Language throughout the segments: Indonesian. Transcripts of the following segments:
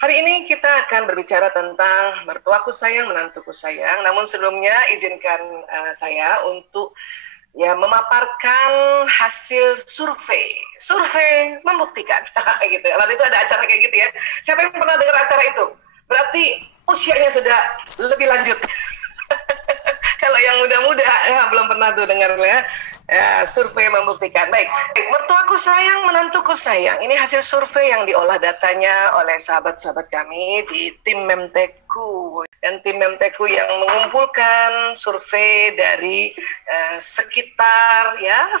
Hari ini kita akan berbicara tentang mertuaku sayang, menantuku sayang. Namun sebelumnya izinkan saya untuk memaparkan hasil survei. Survei membuktikan gitu. Waktu itu ada acara kayak gitu ya. Siapa yang pernah dengar acara itu? Berarti usianya sudah lebih lanjut. Kalau yang muda-muda ya belum pernah tuh dengar ya. Survei membuktikan. Baik, mertuaku sayang, menantuku sayang. Ini hasil survei yang diolah datanya oleh sahabat-sahabat kami di tim Memteku. Dan tim Memteku yang mengumpulkan survei dari sekitar 100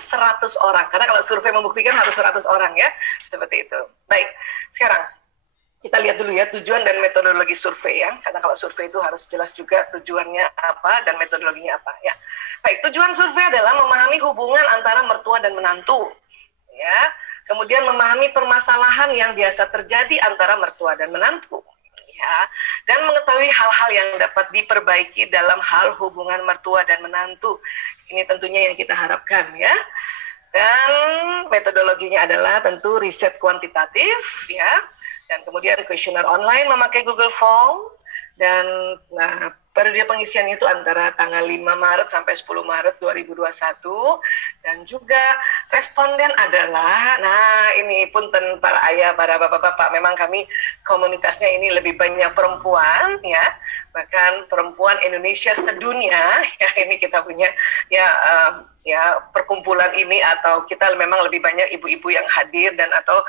orang. Karena kalau survei membuktikan harus 100 orang ya. Seperti itu. Baik, sekarang kita lihat dulu ya tujuan dan metodologi survei ya, karena kalau survei itu harus jelas juga tujuannya apa dan metodologinya apa ya. Baik, tujuan survei adalah memahami hubungan antara mertua dan menantu ya, kemudian memahami permasalahan yang biasa terjadi antara mertua dan menantu ya, dan mengetahui hal-hal yang dapat diperbaiki dalam hal hubungan mertua dan menantu. Ini tentunya yang kita harapkan ya. Dan metodologinya adalah tentu riset kuantitatif ya. Dan kemudian kuesioner online memakai Google Form, dan periode pengisiannya itu antara tanggal 5 Maret sampai 10 Maret 2021, dan juga responden adalah, ini punten para ayah, para bapak-bapak, memang kami komunitasnya ini lebih banyak perempuan ya, bahkan perempuan Indonesia sedunia ya, ini kita punya perkumpulan ini, atau kita memang lebih banyak ibu-ibu yang hadir dan atau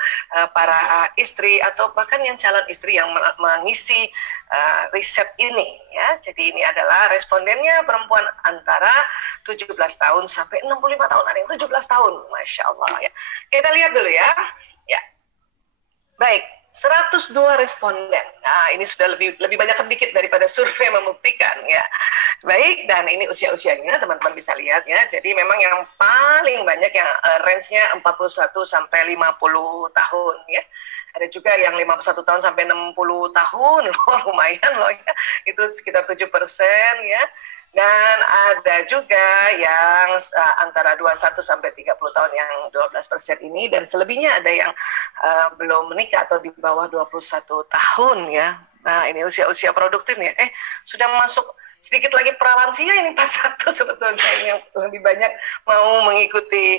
para istri atau bahkan yang calon istri yang mengisi riset ini ya. Jadi ini adalah respondennya perempuan antara 17 tahun sampai 65 tahun, ada yang 17 tahun, Masya Allah ya. Kita lihat dulu ya. Ya. Baik, 102 responden. Nah, ini sudah lebih banyak sedikit daripada survei membuktikan ya. Baik, dan ini usia-usianya teman-teman bisa lihat ya. Jadi memang yang paling banyak yang range-nya 41 sampai 50 tahun ya. Ada juga yang 51 tahun sampai 60 tahun loh, lumayan loh ya. Itu sekitar 7% ya. Dan ada juga yang antara 21 sampai 30 tahun yang 12% ini, dan selebihnya ada yang belum menikah atau di bawah 21 tahun ya. Nah, ini usia-usia produktif nih. Sudah masuk sedikit lagi pralansia ini 41 sebetulnya yang lebih banyak mau mengikuti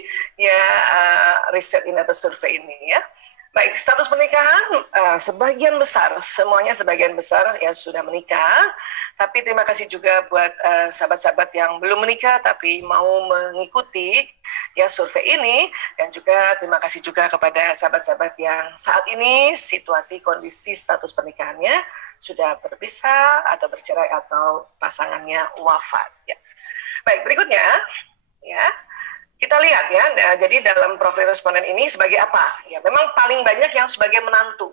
riset ini atau survei ini ya. Baik, status pernikahan sebagian besar ya sudah menikah. Tapi terima kasih juga buat sahabat-sahabat yang belum menikah tapi mau mengikuti ya survei ini, dan juga terima kasih juga kepada sahabat-sahabat yang saat ini situasi kondisi status pernikahannya sudah berpisah atau bercerai atau pasangannya wafat ya. Baik, berikutnya ya. Kita lihat ya, jadi dalam profil responden ini sebagai apa? Ya, memang paling banyak yang sebagai menantu.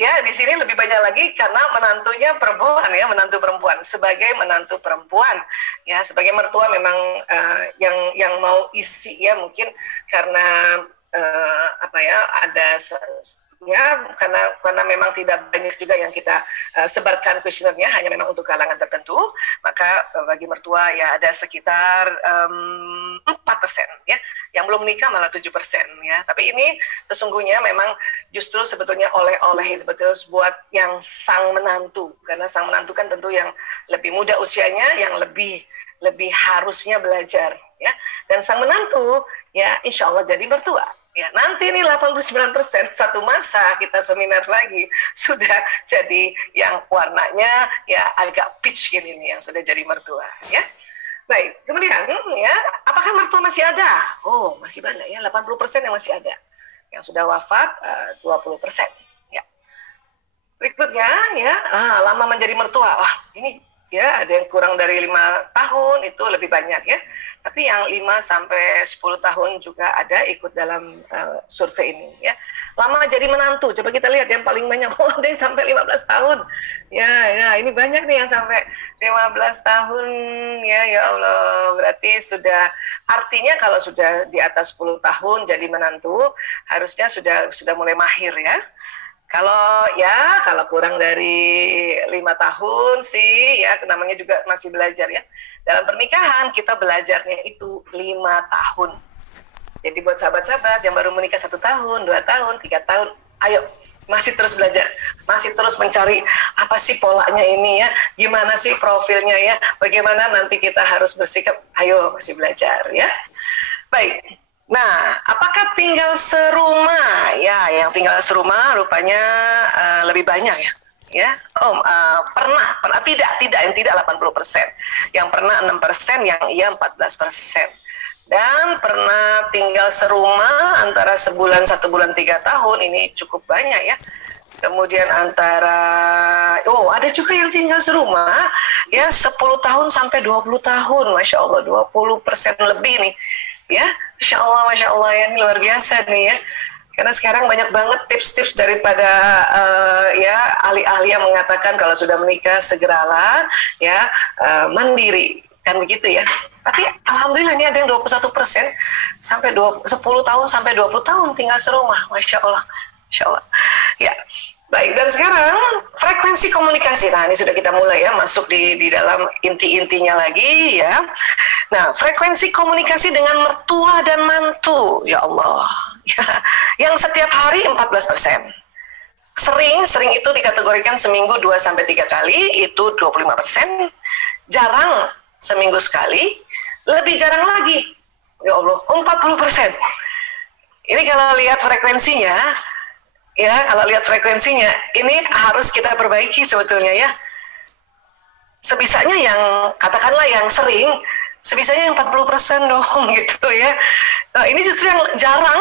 Ya, di sini lebih banyak lagi karena menantunya perempuan ya, menantu perempuan. Sebagai menantu perempuan, ya, sebagai mertua memang yang mau isi ya, mungkin karena ada ya, karena memang tidak banyak juga yang kita sebarkan kuesionernya, hanya memang untuk kalangan tertentu, maka bagi mertua ya ada sekitar 4% ya, yang belum menikah malah 7% ya. Tapi ini sesungguhnya memang justru sebetulnya oleh-oleh betul buat yang sang menantu, karena sang menantu kan tentu yang lebih muda usianya, yang lebih harusnya belajar ya, dan sang menantu ya insya Allah jadi mertua. Ya, nanti ini 89% satu masa kita seminar lagi sudah jadi yang warnanya ya agak peach gini nih, yang sudah jadi mertua ya. Baik, kemudian ya, apakah mertua masih ada? Oh, masih banyak ya, 80% yang masih ada. Yang sudah wafat 20% ya. Berikutnya ya, lama menjadi mertua. Wah, ini ya ada yang kurang dari 5 tahun itu lebih banyak ya. Tapi yang 5 sampai 10 tahun juga ada ikut dalam survei ini ya. Lama jadi menantu, coba kita lihat yang paling banyak. Oh, ada yang sampai 15 tahun. Ya, ini banyak nih yang sampai 15 tahun ya Allah. Berarti sudah, artinya kalau sudah di atas 10 tahun jadi menantu, harusnya sudah mulai mahir ya. Kalau kurang dari 5 tahun sih ya, namanya juga masih belajar ya. Dalam pernikahan kita belajarnya itu 5 tahun. Jadi buat sahabat-sahabat yang baru menikah 1 tahun, 2 tahun, 3 tahun, ayo masih terus belajar, masih terus mencari apa sih polanya ini ya, gimana sih profilnya ya, bagaimana nanti kita harus bersikap, ayo masih belajar ya. Baik, nah apakah tinggal serumah? Ya, yang tinggal serumah rupanya lebih banyak ya. Ya, pernah tidak yang tidak 80%, yang pernah 6%, yang iya 14%. Dan pernah tinggal serumah antara sebulan, 1 bulan, 3 tahun, ini cukup banyak ya. Kemudian antara, ada juga yang tinggal serumah ya 10 tahun sampai 20 tahun, Masya Allah, 20% lebih nih ya. Masya Allah ya, ini luar biasa nih ya. Karena sekarang banyak banget tips-tips daripada ahli-ahli yang mengatakan kalau sudah menikah segeralah ya mandiri, kan begitu ya. Tapi alhamdulillah ini ada yang 21% sampai 10 tahun sampai 20 tahun tinggal serumah, Masya Allah. Ya, baik, dan sekarang frekuensi komunikasi. Nah, ini sudah kita mulai ya masuk di dalam inti-intinya lagi ya. Nah, frekuensi komunikasi dengan mertua dan mantu, ya Allah. Ya, yang setiap hari 14%. Sering itu dikategorikan seminggu 2-3 kali, itu 25%. Jarang seminggu sekali, lebih jarang lagi, ya Allah, 40%. Ini kalau lihat frekuensinya, ini harus kita perbaiki sebetulnya ya. Sebisanya yang, katakanlah yang sering, sebisanya yang 40% dong gitu ya. Nah, ini justru yang jarang.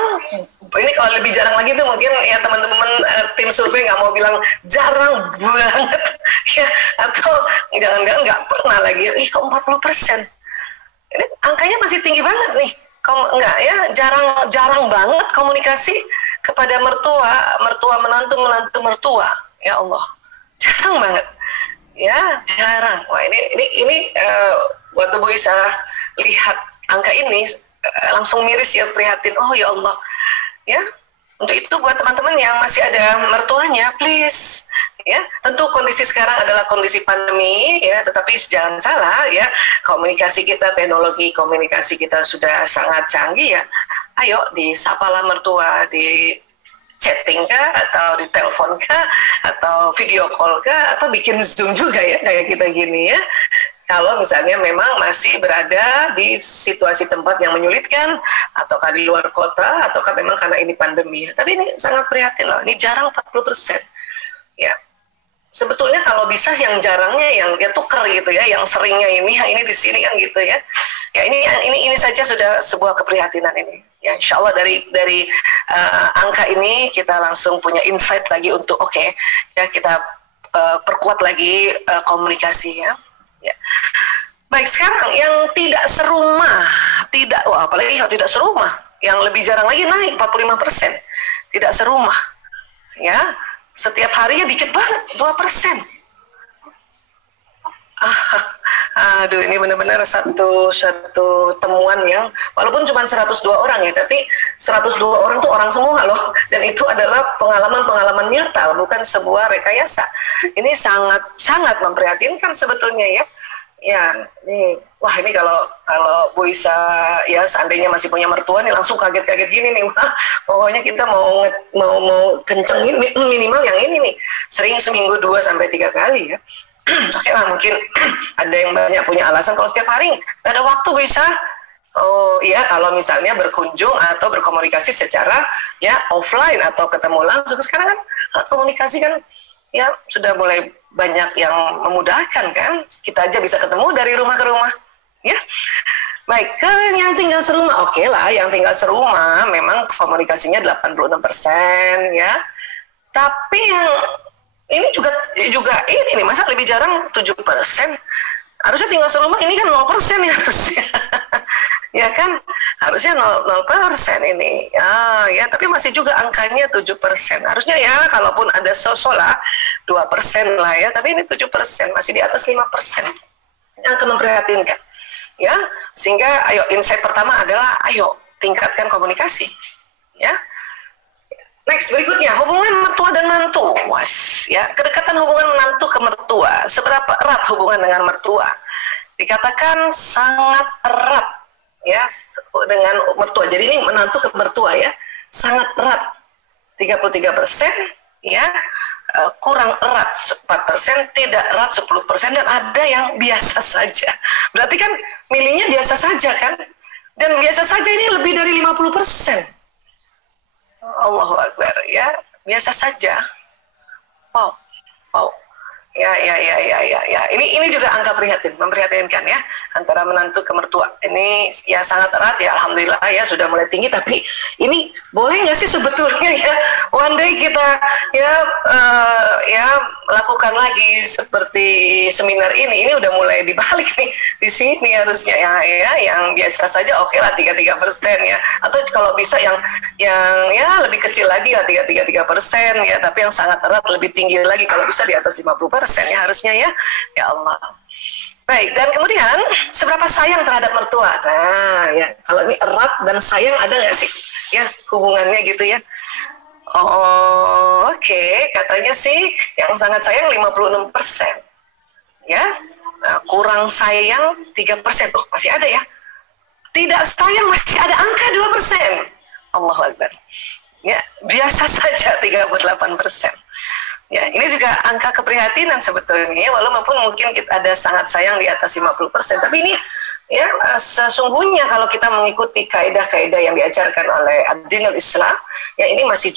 Ini kalau lebih jarang lagi tuh mungkin ya teman-teman tim survei nggak mau bilang jarang banget ya, atau jangan-jangan nggak pernah lagi. Kok 40%? Ini angkanya masih tinggi banget nih. Enggak ya, jarang banget komunikasi kepada mertua menantu mertua. Ya Allah, jarang banget. Ya, jarang. Wah, ini waktu Bu Isa lihat angka ini langsung miris ya, prihatin. Oh ya Allah. Ya, untuk itu buat teman-teman yang masih ada mertuanya, please ya, tentu kondisi sekarang adalah kondisi pandemi ya, tetapi jangan salah ya, komunikasi kita, teknologi komunikasi kita sudah sangat canggih ya. Ayo disapalah mertua, di chatting kah, atau di telepon kah, atau video call kah, atau bikin Zoom juga ya kayak kita gini ya. Kalau misalnya memang masih berada di situasi tempat yang menyulitkan, ataukah di luar kota, ataukah memang karena ini pandemi. Tapi ini sangat prihatin loh, ini jarang 40%. Ya, sebetulnya kalau bisa yang jarangnya yang dia tuker gitu ya, yang seringnya ini, yang ini di sini kan gitu ya. Ya ini saja sudah sebuah keprihatinan ini. Ya, insya Allah dari angka ini kita langsung punya insight lagi untuk ya kita perkuat lagi komunikasi ya. Ya. Baik, sekarang yang tidak serumah, apalagi kalau tidak serumah, yang lebih jarang lagi naik 45%. Tidak serumah, ya, setiap harinya dikit banget, 2%. Aduh, ini benar-benar satu temuan yang walaupun cuma 102 orang ya, tapi 102 orang tuh orang semua loh, dan itu adalah pengalaman nyata, bukan sebuah rekayasa. Ini sangat memprihatinkan sebetulnya ya. Ya, ini kalau Bu Isa ya seandainya masih punya mertua nih langsung kaget-kaget gini nih, wah pokoknya kita mau kencengin minimal yang ini nih, sering seminggu 2-3 kali ya. Oke lah, mungkin ada yang banyak punya alasan kalau setiap hari nggak ada waktu Bu Isa. Oh iya, kalau misalnya berkunjung atau berkomunikasi secara ya offline atau ketemu langsung. Sekarang kan komunikasi kan ya sudah mulai banyak yang memudahkan kan, kita aja bisa ketemu dari rumah ke rumah ya. Baik, ke yang tinggal serumah, oke lah, yang tinggal serumah memang komunikasinya 86% ya, tapi yang ini juga ini nih, masa lebih jarang 7%, harusnya tinggal serumah ini kan 0% ya harusnya. Ya kan, harusnya 0% ini ya, tapi masih juga angkanya 7%. Harusnya ya kalaupun ada sosolah 2% lah ya, tapi ini 7%, masih di atas 5%. Angka memprihatinkan ya. Sehingga ayo, insight pertama adalah ayo tingkatkan komunikasi ya. Next, berikutnya hubungan mertua dan mantu. Ya, kedekatan hubungan menantu ke mertua, seberapa erat hubungan dengan mertua? Dikatakan sangat erat ya dengan mertua. Jadi ini menantu ke mertua ya, sangat erat. 33%, ya, kurang erat 4%, tidak erat 10%, dan ada yang biasa saja. Berarti kan milihnya biasa saja kan? Dan biasa saja ini lebih dari 50%. Allahu Akbar, ya, biasa saja. Wow, wow. Ya. Ini juga angka memprihatinkan ya, antara menantu ke mertua. Ini ya sangat erat ya, alhamdulillah ya sudah mulai tinggi. Tapi ini boleh nggak sih sebetulnya ya, one day kita ya melakukan lagi seperti seminar ini udah mulai dibalik nih di sini harusnya ya yang biasa saja oke lah 33% ya, atau kalau bisa yang ya lebih kecil lagi lah 33% ya, tapi yang sangat erat lebih tinggi lagi kalau bisa di atas 50% ya harusnya ya Allah. Baik, dan kemudian seberapa sayang terhadap mertua? Nah ya, kalau ini erat dan sayang ada nggak sih ya hubungannya gitu ya? Oh, oke. Katanya sih yang sangat sayang 56% ya, nah, kurang sayang 3%. Oh, masih ada ya, tidak sayang masih ada angka 2%. Allahu Akbar ya, biasa saja 38%. Ya, ini juga angka keprihatinan sebetulnya, walaupun mungkin kita ada sangat sayang di atas 50%, tapi ini ya sesungguhnya kalau kita mengikuti kaidah-kaidah yang diajarkan oleh ad-dinul Islam, ya ini masih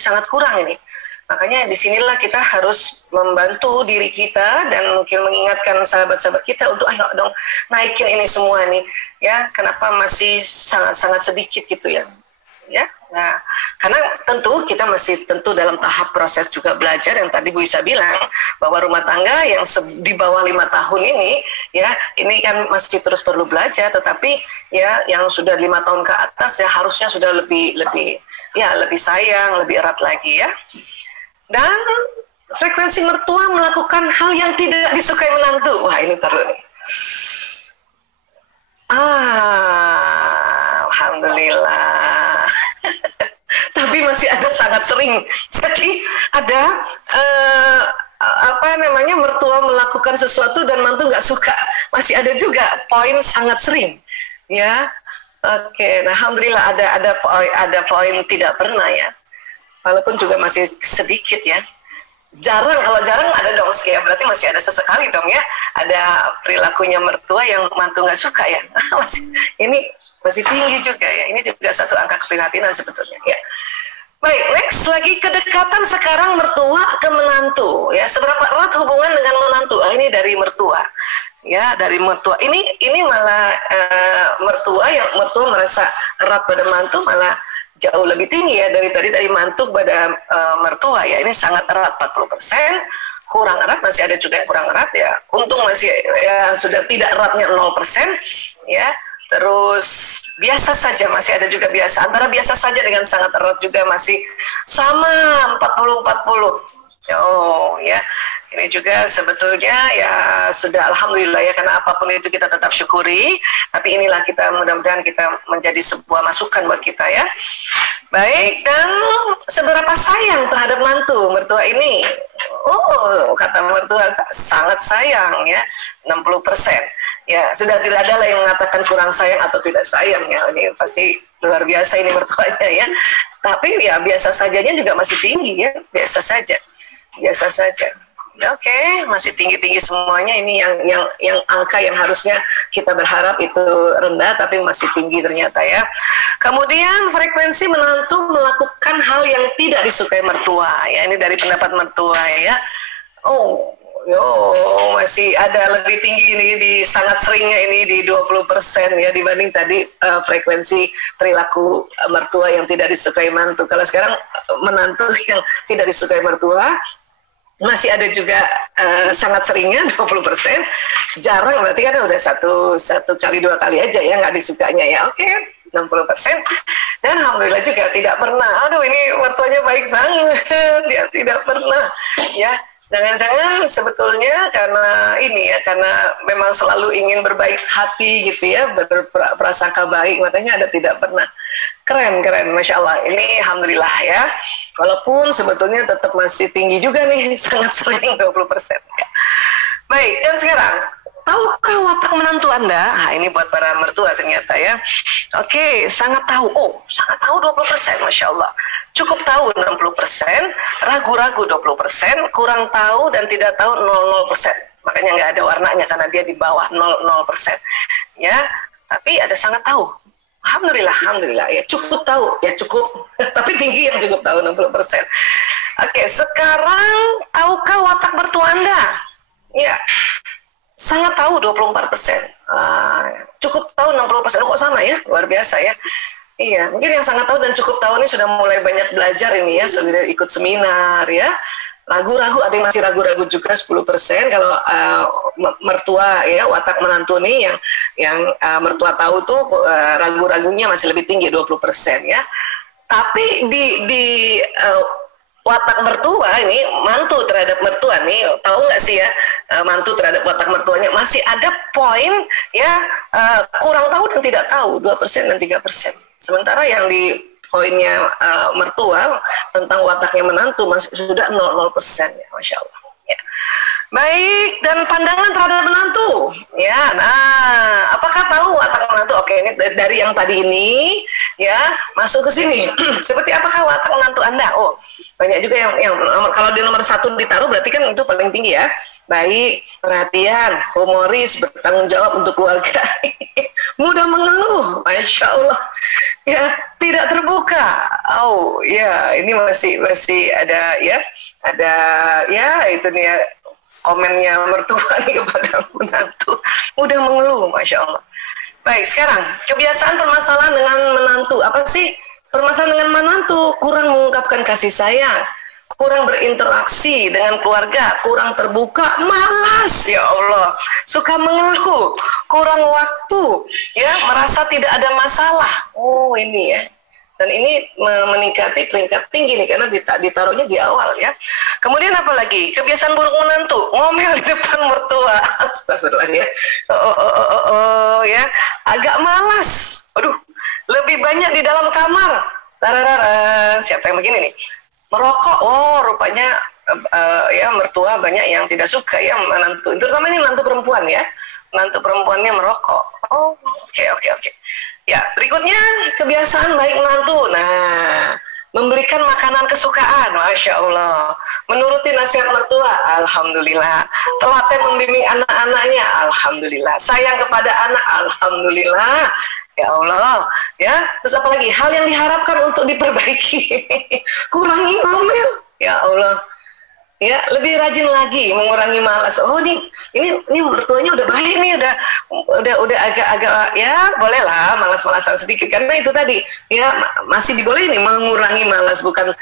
sangat kurang ini. Makanya disinilah kita harus membantu diri kita dan mungkin mengingatkan sahabat-sahabat kita untuk ayo dong naikin ini semua nih, ya kenapa masih sangat-sangat sedikit gitu ya. Ya, nah, karena kita masih dalam tahap proses juga belajar yang tadi Bu Isa bilang bahwa rumah tangga yang di bawah 5 tahun ini ya ini kan masih terus perlu belajar, tetapi ya yang sudah 5 tahun ke atas ya harusnya sudah lebih sayang, lebih erat lagi ya. Dan frekuensi mertua melakukan hal yang tidak disukai menantu. Wah, ini perlu nih. Alhamdulillah. Tapi masih ada sangat sering. Jadi ada mertua melakukan sesuatu dan mantu nggak suka. Masih ada juga poin sangat sering. Ya, oke. Nah, alhamdulillah ada poin tidak pernah ya. Walaupun juga masih sedikit ya. Kalau jarang ada dong ya, berarti masih ada sesekali dong ya, ada perilakunya mertua yang mantu nggak suka ya. Ini masih tinggi juga ya, ini juga satu angka keprihatinan sebetulnya ya. Baik, next lagi, kedekatan sekarang mertua ke menantu ya, seberapa erat hubungan dengan menantu? Ini dari mertua ya, dari mertua ini malah mertua merasa erat pada mantu malah jauh lebih tinggi ya dari mantu pada mertua ya. Ini sangat erat 40%, kurang erat masih ada juga yang kurang erat ya. Untung masih ya sudah tidak eratnya 0% ya. Terus biasa saja masih ada juga biasa. Antara biasa saja dengan sangat erat juga masih sama 40-40. Oh ya, ini juga sebetulnya ya sudah alhamdulillah ya, karena apapun itu kita tetap syukuri. Tapi inilah mudah-mudahan kita menjadi sebuah masukan buat kita ya. Baik, dan seberapa sayang terhadap mantu mertua ini? Oh, kata mertua sangat sayang ya, 60%. Ya, sudah tidak ada lah yang mengatakan kurang sayang atau tidak sayang ya. Ini pasti luar biasa ini mertuanya ya. Tapi ya biasa sajanya juga masih tinggi ya, biasa saja. Ya, oke, masih tinggi-tinggi semuanya. Ini yang angka yang harusnya kita berharap itu rendah, tapi masih tinggi ternyata ya. Kemudian frekuensi menantu melakukan hal yang tidak disukai mertua ya. Ini dari pendapat mertua ya. Masih ada lebih tinggi ini, di sangat seringnya ini di 20% ya, dibanding tadi frekuensi perilaku mertua yang tidak disukai mantu. Kalau sekarang menantu yang tidak disukai mertua masih ada juga sangat seringnya 20%, jarang berarti kan udah satu kali 2 kali aja ya nggak disukanya ya. Oke, 60%. Dan alhamdulillah juga tidak pernah, aduh ini mertuanya baik banget ya, tidak pernah ya. Jangan-jangan sebetulnya karena memang selalu ingin berbaik hati gitu ya, berprasangka baik, makanya ada tidak pernah. Keren, Masya Allah. Ini alhamdulillah ya. Walaupun sebetulnya tetap masih tinggi juga nih, sangat sering 20% ya. Baik, dan sekarang tahukah watak menantu Anda? Nah, ini buat para mertua ternyata ya. Oke, sangat tahu. Oh, sangat tahu 20%, Masya Allah. Cukup tahu 60%, ragu-ragu 20%, kurang tahu dan tidak tahu 00%. Makanya nggak ada warnanya karena dia di bawah 00%. Ya, tapi ada sangat tahu. Alhamdulillah, alhamdulillah. Ya cukup tahu, ya cukup. Tapi tinggi yang cukup tahu 60%. Oke, sekarang tahukah watak mertua Anda? Ya, sangat tahu 24%. Cukup tahu 60%. Kok sama ya? Luar biasa ya. Iya, mungkin yang sangat tahu dan cukup tahu ini sudah mulai banyak belajar ini ya, sudah ikut seminar ya. Ragu-ragu, ada yang masih ragu-ragu juga 10%. Kalau mertua ya, watak menantu nih yang mertua tahu tuh ragu-ragunya masih lebih tinggi 20% ya. Tapi di watak mertua ini, mantu terhadap mertua nih, tahu nggak sih ya, mantu terhadap watak mertuanya masih ada poin ya, kurang tahu dan tidak tahu 2% dan 3%. Sementara yang di poinnya mertua tentang wataknya menantu masih sudah 00% ya, Masya Allah ya. Baik, dan pandangan terhadap menantu ya. Nah, apakah tahu watak menantu? Oke, ini dari yang tadi ini ya masuk ke sini. Seperti apakah watak menantu Anda? Oh, banyak juga yang kalau di nomor 1 ditaruh berarti kan itu paling tinggi ya. Baik, perhatian, humoris, bertanggung jawab untuk keluarga. Mudah mengeluh, Masya Allah ya, tidak terbuka. Oh ya, ini masih ada ya, itu nih ya, komennya mertua nih kepada menantu. Mudah mengeluh, Masya Allah. Baik, sekarang kebiasaan permasalahan dengan menantu. Apa sih permasalahan dengan menantu? Kurang mengungkapkan kasih sayang, kurang berinteraksi dengan keluarga, kurang terbuka, malas, ya Allah, suka mengeluh, kurang waktu, ya, merasa tidak ada masalah. Oh ini ya. Dan ini meningkati peringkat tinggi nih karena ditaruhnya di awal ya. Kemudian apa lagi? Kebiasaan buruk menantu, ngomel di depan mertua. Astagfirullah ya. Ya, agak malas. Aduh, lebih banyak di dalam kamar. Tararara. Siapa yang begini nih? Merokok. Oh, rupanya ya mertua banyak yang tidak suka ya menantu. Terutama ini menantu perempuan ya. Menantu perempuannya merokok. Oh, oke. Ya, berikutnya kebiasaan baik menantu. Nah, memberikan makanan kesukaan, Masya Allah. Menuruti nasihat mertua, Alhamdulillah. Telaten membimbing anak-anaknya, Alhamdulillah. Sayang kepada anak, Alhamdulillah. Ya Allah, ya. Terus apa lagi? Hal yang diharapkan untuk diperbaiki. Kurangi ngomel, ya Allah. Ya, lebih rajin lagi, mengurangi malas. Oh, ini mertuanya udah baik nih, udah agak-agak ya, bolehlah malas-malasan sedikit karena itu tadi ya masih dibolehin nih mengurangi malas, bukan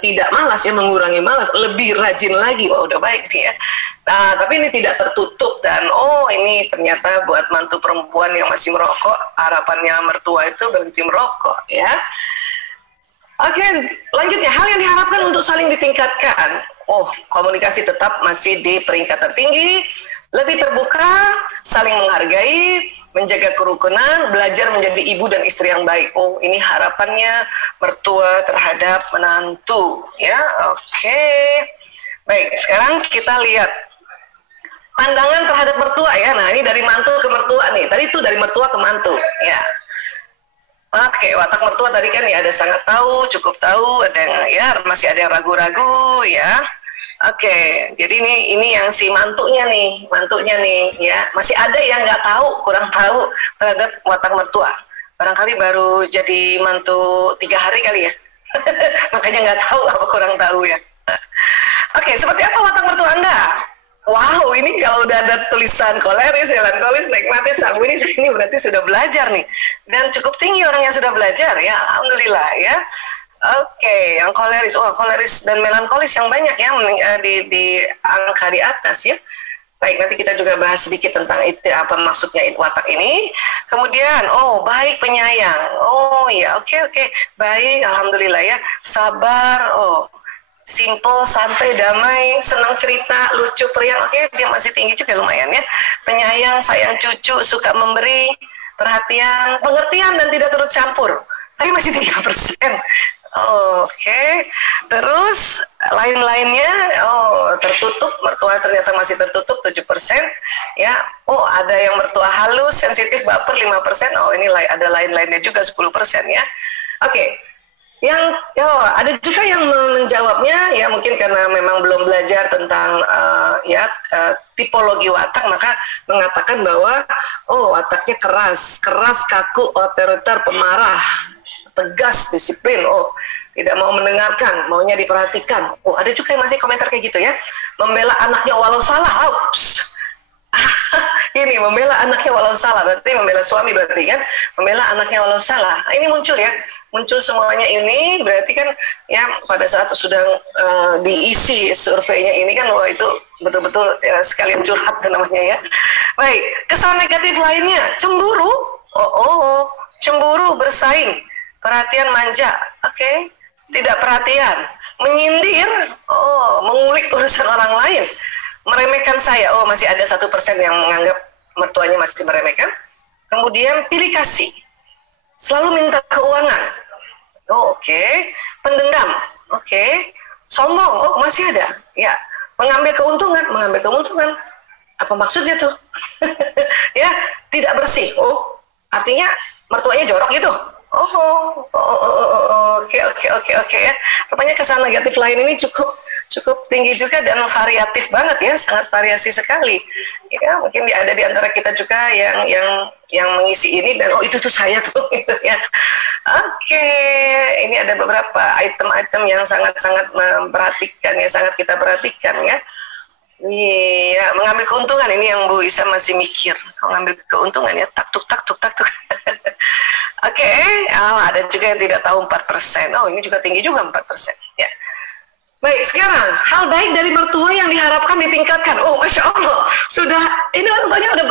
tidak malas ya, mengurangi malas, lebih rajin lagi. Oh, udah baik nih ya. Nah, tapi ini tidak tertutup dan oh ini ternyata buat mantu perempuan yang masih merokok, harapannya mertua itu berhenti merokok ya. Oke, lanjutnya hal yang diharapkan untuk saling ditingkatkan. Oh, komunikasi tetap masih di peringkat tertinggi, lebih terbuka, saling menghargai, menjaga kerukunan, belajar menjadi ibu dan istri yang baik. Oh, ini harapannya mertua terhadap menantu, ya. Oke. Baik, sekarang kita lihat pandangan terhadap mertua ya. Nah, ini dari mantu ke mertua nih. Tadi itu dari mertua ke mantu, ya. Oke, watak mertua tadi kan ya ada sangat tahu, cukup tahu, ada yang ya masih ada yang ragu-ragu ya. Oke, jadi ini yang si mantunya nih ya, masih ada yang nggak tahu, kurang tahu terhadap watak mertua. Barangkali baru jadi mantu 3 hari kali ya, makanya nggak tahu apa kurang tahu ya. Oke, seperti apa watak mertua Anda? Wow, ini kalau udah ada tulisan koleris, melankolis, nikmatis, sanguinis, ini berarti sudah belajar nih. Dan cukup tinggi orang yang sudah belajar ya, alhamdulillah ya. Oke, yang koleris, koleris dan melankolis yang banyak ya di angka di atas ya. Baik, nanti kita juga bahas sedikit tentang itu apa maksudnya watak ini. Kemudian, baik penyayang. Oh ya, oke. Baik, alhamdulillah ya. Sabar, simple, santai, damai, senang cerita, lucu, periang. Oke, dia masih tinggi juga lumayan ya. Penyayang, sayang cucu, suka memberi, perhatian, pengertian dan tidak turut campur. Tapi masih 3%. Oke. Terus lain-lainnya, tertutup, mertua ternyata masih tertutup 7%, ya. Oh, ada yang mertua halus, sensitif, baper 5%. Oh, ini ada lain-lainnya juga 10% ya. Oke. Ada juga yang menjawabnya ya mungkin karena memang belum belajar tentang tipologi watak, maka mengatakan bahwa wataknya keras, kaku, otoriter, pemarah, tegas, disiplin, tidak mau mendengarkan, maunya diperhatikan. Ada juga yang masih komentar kayak gitu ya, membela anaknya walau salah. Ini membela anaknya walau salah, berarti membela suami, berarti kan membela anaknya walau salah. Ini muncul semuanya ini, berarti kan ya pada saat sudah diisi surveinya ini kan, wah itu betul-betul sekalian curhat namanya ya. Baik, kesan negatif lainnya, cemburu, cemburu, bersaing, perhatian manja, tidak perhatian, menyindir, mengulik urusan orang lain, meremehkan saya, masih ada 1% yang menganggap mertuanya masih meremehkan. Kemudian pilih kasih, selalu minta keuangan, pendendam, sombong, masih ada, ya, mengambil keuntungan, apa maksudnya tuh? Ya, tidak bersih, artinya mertuanya jorok gitu. Oke ya. Rupanya kesan negatif lain ini cukup tinggi juga dan variatif banget ya, sangat variasi sekali. Ya, mungkin ada di antara kita juga yang mengisi ini dan itu tuh saya tuh gitu ya. Ini ada beberapa item-item yang sangat-sangat memperhatikan ya, sangat kita perhatikan ya. Iya, mengambil keuntungan ini yang Bu Isa masih mikir. Kalau ngambil keuntungan ya, tak tuk. Ada juga yang tidak tahu 4%. Ini juga tinggi juga 4%. Ya. Baik, sekarang hal baik dari mertua yang diharapkan ditingkatkan. Masya Allah, ini mertuanya udah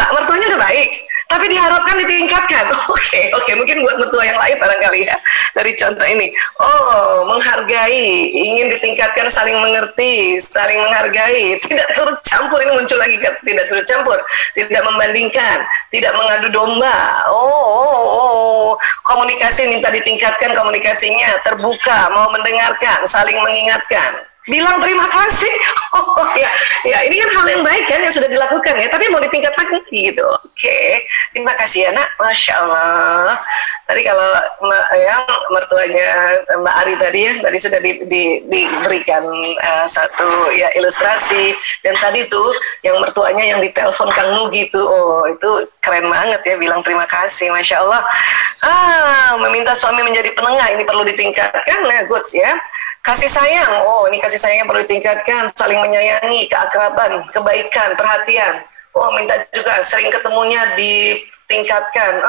baik, tapi diharapkan ditingkatkan. Oke, mungkin buat mertua yang lain barangkali ya, dari contoh ini. Menghargai, ingin ditingkatkan, saling mengerti, saling menghargai, tidak turut campur, ini muncul lagi, tidak turut campur, tidak membandingkan, tidak mengadu domba. Komunikasi minta ditingkatkan, komunikasinya terbuka, mau mendengarkan, saling mengingatkan, bilang terima kasih. Ya, ini kan hal yang baik kan yang sudah dilakukan ya, tapi mau ditingkatkan gitu. Terima kasih ya nak, Masya Allah. Tadi kalau mertuanya Mbak Ari tadi sudah diberikan satu ya ilustrasi, dan tadi tuh yang mertuanya yang ditelepon Kang Nugi tuh, itu keren banget ya, bilang terima kasih, Masya Allah. Meminta suami menjadi penengah, ini perlu ditingkatkan ya, goods ya. Kasih sayang, ini kasih sayangnya perlu ditingkatkan, saling menyayangi, keakraban, kebaikan, perhatian. Minta juga sering ketemunya ditingkatkan.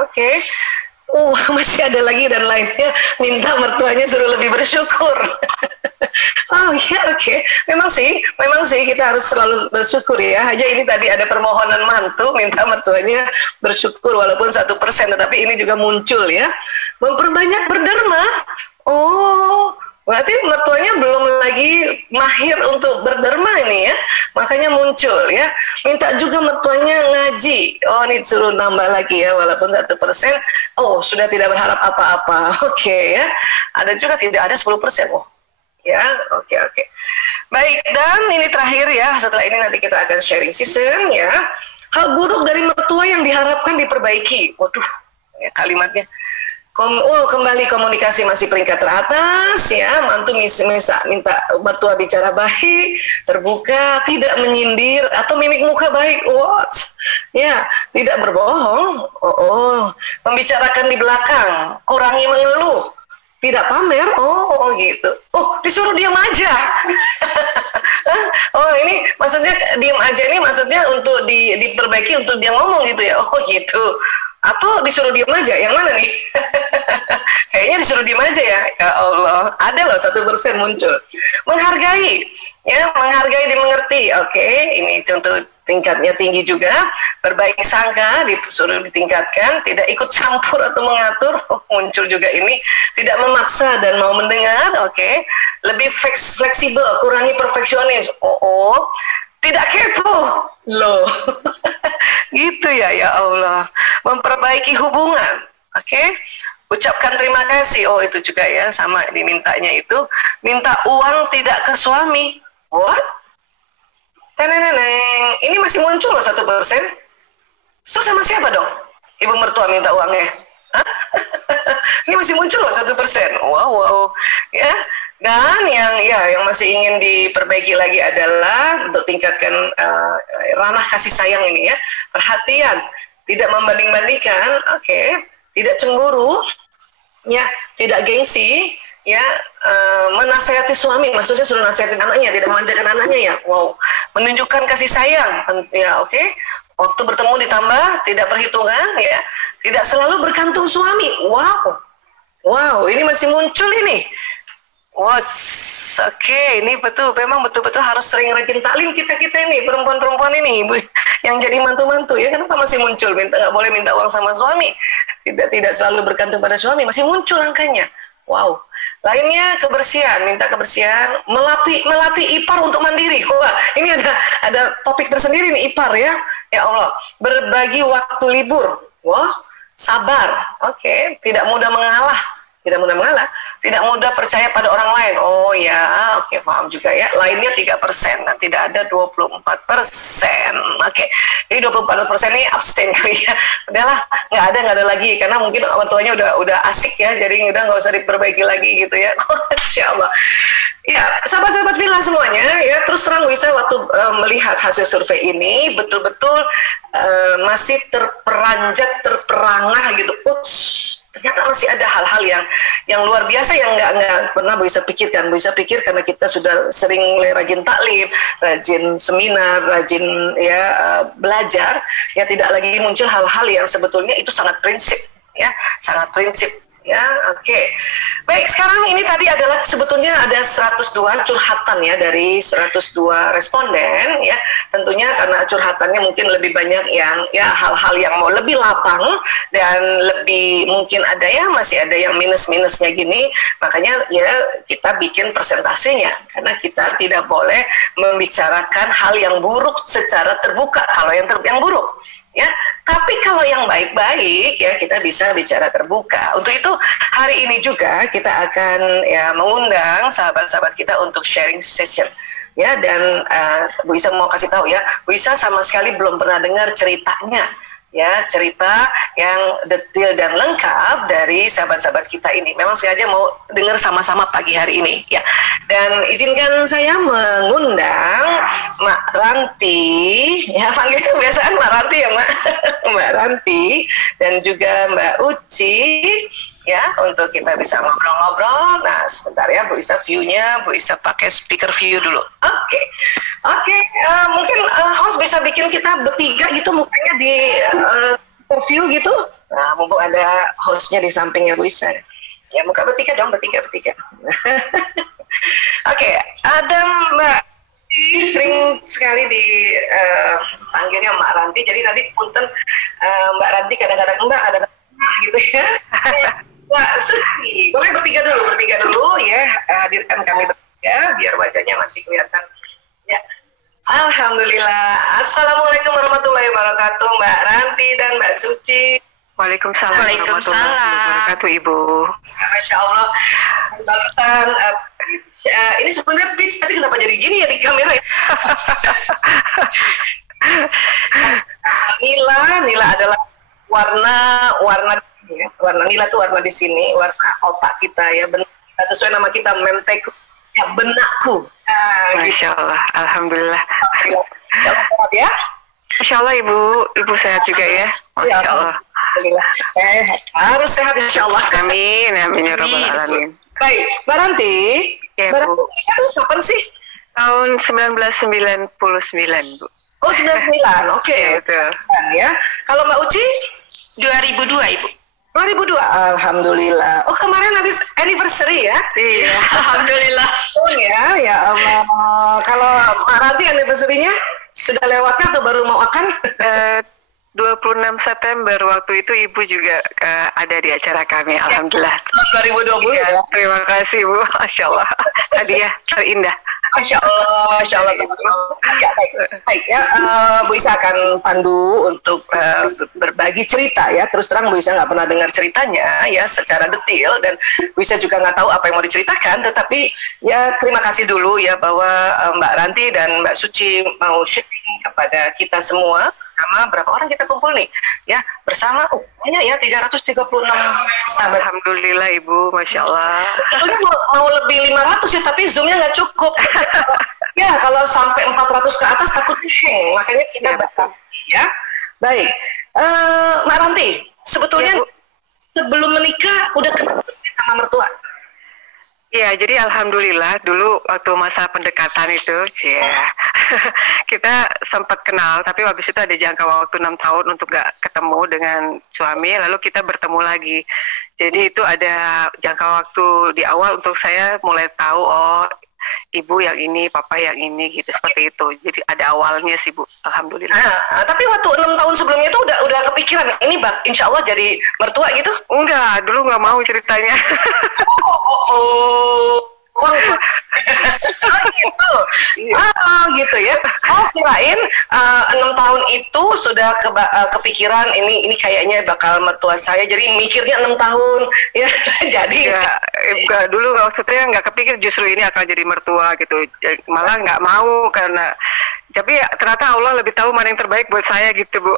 Masih ada lagi dan lainnya, minta mertuanya suruh lebih bersyukur. Memang sih kita harus selalu bersyukur ya. Aja ini tadi ada permohonan mantu minta mertuanya bersyukur walaupun 1%, tetapi ini juga muncul ya. Memperbanyak berderma. Berarti mertuanya belum lagi mahir untuk berderma ini ya, makanya muncul ya. Minta juga mertuanya ngaji. Ini suruh nambah lagi ya, walaupun 1%. Sudah tidak berharap apa-apa. Ya. Ada juga tidak ada 10%. Ya, oke. Baik, dan ini terakhir ya. Setelah ini nanti kita akan sharing season ya. Hal buruk dari mertua yang diharapkan diperbaiki. Ya, kalimatnya. Kembali komunikasi masih peringkat teratas ya, mantu minta mertua bicara baik, terbuka, tidak menyindir atau mimik muka baik, ya, tidak berbohong, membicarakan di belakang, kurangi mengeluh, tidak pamer, gitu, disuruh diam aja. Ini maksudnya diam aja, ini maksudnya untuk diperbaiki, untuk dia ngomong gitu ya, gitu. Atau disuruh diam aja, yang mana nih? Kayaknya disuruh diam aja ya. Ya Allah, ada loh 1% muncul. Menghargai, ya, menghargai, dimengerti. Ini contoh tingkatnya tinggi juga. Berbaik sangka, disuruh ditingkatkan. Tidak ikut campur atau mengatur, muncul juga ini. Tidak memaksa dan mau mendengar, Lebih fleksibel, kurangi perfeksionis. Tidak kepo loh. Gitu ya Allah. Memperbaiki hubungan, ucapkan terima kasih. Itu juga ya, sama dimintanya itu. Minta uang tidak ke suami. What? Teneneng, ini masih muncul loh 1%. So sama siapa dong? Ibu mertua minta uangnya. Hah? Ini masih muncul loh 1%. Wow. Ya. Dan yang masih ingin diperbaiki lagi adalah untuk tingkatkan ranah kasih sayang ini ya. Perhatian, tidak membanding-bandingkan, tidak cemburu, ya, tidak gengsi, ya, menasehati suami, maksudnya suruh nasihatin anaknya, tidak memanjakan anaknya ya. Wow, menunjukkan kasih sayang, ya, waktu bertemu ditambah, tidak perhitungan, ya, tidak selalu bergantung suami. Wow, ini masih muncul ini. Ini memang betul-betul harus sering rajin taklim kita ini, perempuan-perempuan ini, ibu yang jadi mantu-mantu ya. Kenapa masih muncul nggak boleh minta uang sama suami, tidak selalu bergantung pada suami, masih muncul angkanya. Wow. Lainnya kebersihan, minta kebersihan, melatih ipar untuk mandiri. Wah, ini ada topik tersendiri nih, ipar ya. Ya Allah, berbagi waktu libur. Wah, sabar. Tidak mudah mengalah. Tidak mudah percaya pada orang lain. Oh ya, paham juga ya. Lainnya 3%, dan tidak ada 24%. Jadi 24% ini abstain kali ya. Udahlah, nggak ada lagi, karena mungkin orang tuanya udah asik ya, jadi udah nggak usah diperbaiki lagi gitu ya. Insya Allah. Ya, sahabat-sahabat Villa semuanya ya, terus terang bisa waktu melihat hasil survei ini betul-betul masih terperangah gitu. Ternyata masih ada hal-hal yang luar biasa yang nggak pernah bisa pikir karena kita sudah sering rajin taklim, rajin seminar, rajin belajar, ya tidak lagi muncul hal-hal yang sebetulnya itu sangat prinsip. Baik, sekarang ini tadi adalah sebetulnya ada 102 curhatan ya dari 102 responden ya. Tentunya karena curhatannya mungkin lebih banyak yang hal-hal yang mau lebih lapang dan lebih mungkin masih ada yang minus-minusnya gini. Makanya ya kita bikin presentasinya, karena kita tidak boleh membicarakan hal yang buruk secara terbuka kalau yang buruk. Ya, tapi kalau yang baik-baik ya kita bisa bicara terbuka. Untuk itu hari ini juga kita akan mengundang sahabat-sahabat kita untuk sharing session. Ya, dan Bu Isa mau kasih tahu ya, Bu Isa sama sekali belum pernah dengar ceritanya. Ya, cerita yang detail dan lengkap dari sahabat-sahabat kita ini. Memang sengaja mau dengar sama-sama pagi hari ini ya. Dan izinkan saya mengundang Mak Ranti, ya panggil kebiasaan Mak Ranti ya Mak, Mbak Ranti, dan juga Mbak Uci ya, untuk kita bisa ngobrol-ngobrol. Nah sebentar ya, Bu Isa view-nya, Bu Isa pakai speaker view dulu. Mungkin host bisa bikin kita bertiga gitu mukanya di view gitu. Nah mumpung ada hostnya di sampingnya Bu Isa. Ya muka bertiga dong, bertiga. Ada Mbak sering sekali dipanggilnya Mbak Ranti. Jadi tadi punten Mbak Ranti kadang-kadang Mbak ada gitu ya. Mbak Suci, boleh bertiga dulu ya, hadirkan kami bertiga biar wajahnya masih kelihatan. Ya. Alhamdulillah. Assalamualaikum warahmatullahi wabarakatuh, Mbak Ranti dan Mbak Suci. Waalaikumsalam warahmatullahi wabarakatuh, Ibu. Masya Allah. Balutan. Ini sebenarnya pitch, tapi kenapa jadi gini ya di kamera? Nila adalah warna nila tuh warna di sini, warna otak kita ya, sesuai nama kita Memteku ya, benakku. Masya Allah, alhamdulillah. Selamat ya. Masya Allah, ibu sehat juga ya. Masya Allah. Alhamdulillah, sehat, harus sehat insya Allah. Amin ya rabbal alamin. Baik, Mbak Ranti. Ya, Mbak Ranti nikah tuh kapan sih? Tahun 1999, Bu. Oh 99, oke. Betul. Ya. Kalau Mbak Uci? 2002, Ibu. 2002, alhamdulillah. Oh kemarin habis anniversary ya? Iya. Alhamdulillah. Oh ya Allah. Kalau Mbak Ranti anniversary-nya sudah lewatkah atau baru mau akan? 26 September waktu itu Ibu juga ada di acara kami, alhamdulillah. Tahun 2020 ya. Terima kasih Bu, Masya Allah. Hadiah terindah. Masya Allah, teman-teman. Ya, baik ya. Bu Isa akan pandu untuk berbagi cerita ya. Terus terang Bu Isa nggak pernah dengar ceritanya ya secara detail, dan Bu Isa juga nggak tahu apa yang mau diceritakan. Tetapi ya terima kasih dulu ya bahwa Mbak Ranti dan Mbak Suci mau sharing kepada kita semua. Sama berapa orang kita kumpul nih ya bersama, banyak ya 336 sahabat. Alhamdulillah Ibu, Masya Allah. Sebetulnya mau lebih 500 ya, tapi zoomnya nggak cukup. Ya kalau sampai 400 ke atas takutnya hang, makanya kita batas ya. Baik, Mbak Ranti, sebetulnya sebelum menikah udah kenal sama mertua? Iya, jadi alhamdulillah dulu waktu masa pendekatan itu, ya kita sempat kenal, tapi habis itu ada jangka waktu 6 tahun untuk nggak ketemu dengan suami, lalu kita bertemu lagi. Jadi itu ada jangka waktu di awal untuk saya mulai tahu, oh ibu yang ini, papa yang ini, gitu, seperti itu. Jadi ada awalnya sih Bu, alhamdulillah. Tapi waktu 6 tahun sebelumnya itu udah kepikiran, ini insya Allah jadi mertua gitu? Enggak, dulu nggak mau ceritanya. Oh gitu. Gitu ya. Oh kirain 6 tahun itu sudah kepikiran ini kayaknya bakal mertua saya, jadi mikirnya 6 tahun ya. Jadi enggak, dulu maksudnya nggak kepikir justru ini akan jadi mertua gitu, malah nggak mau karena tapi ternyata Allah lebih tahu mana yang terbaik buat saya gitu Bu.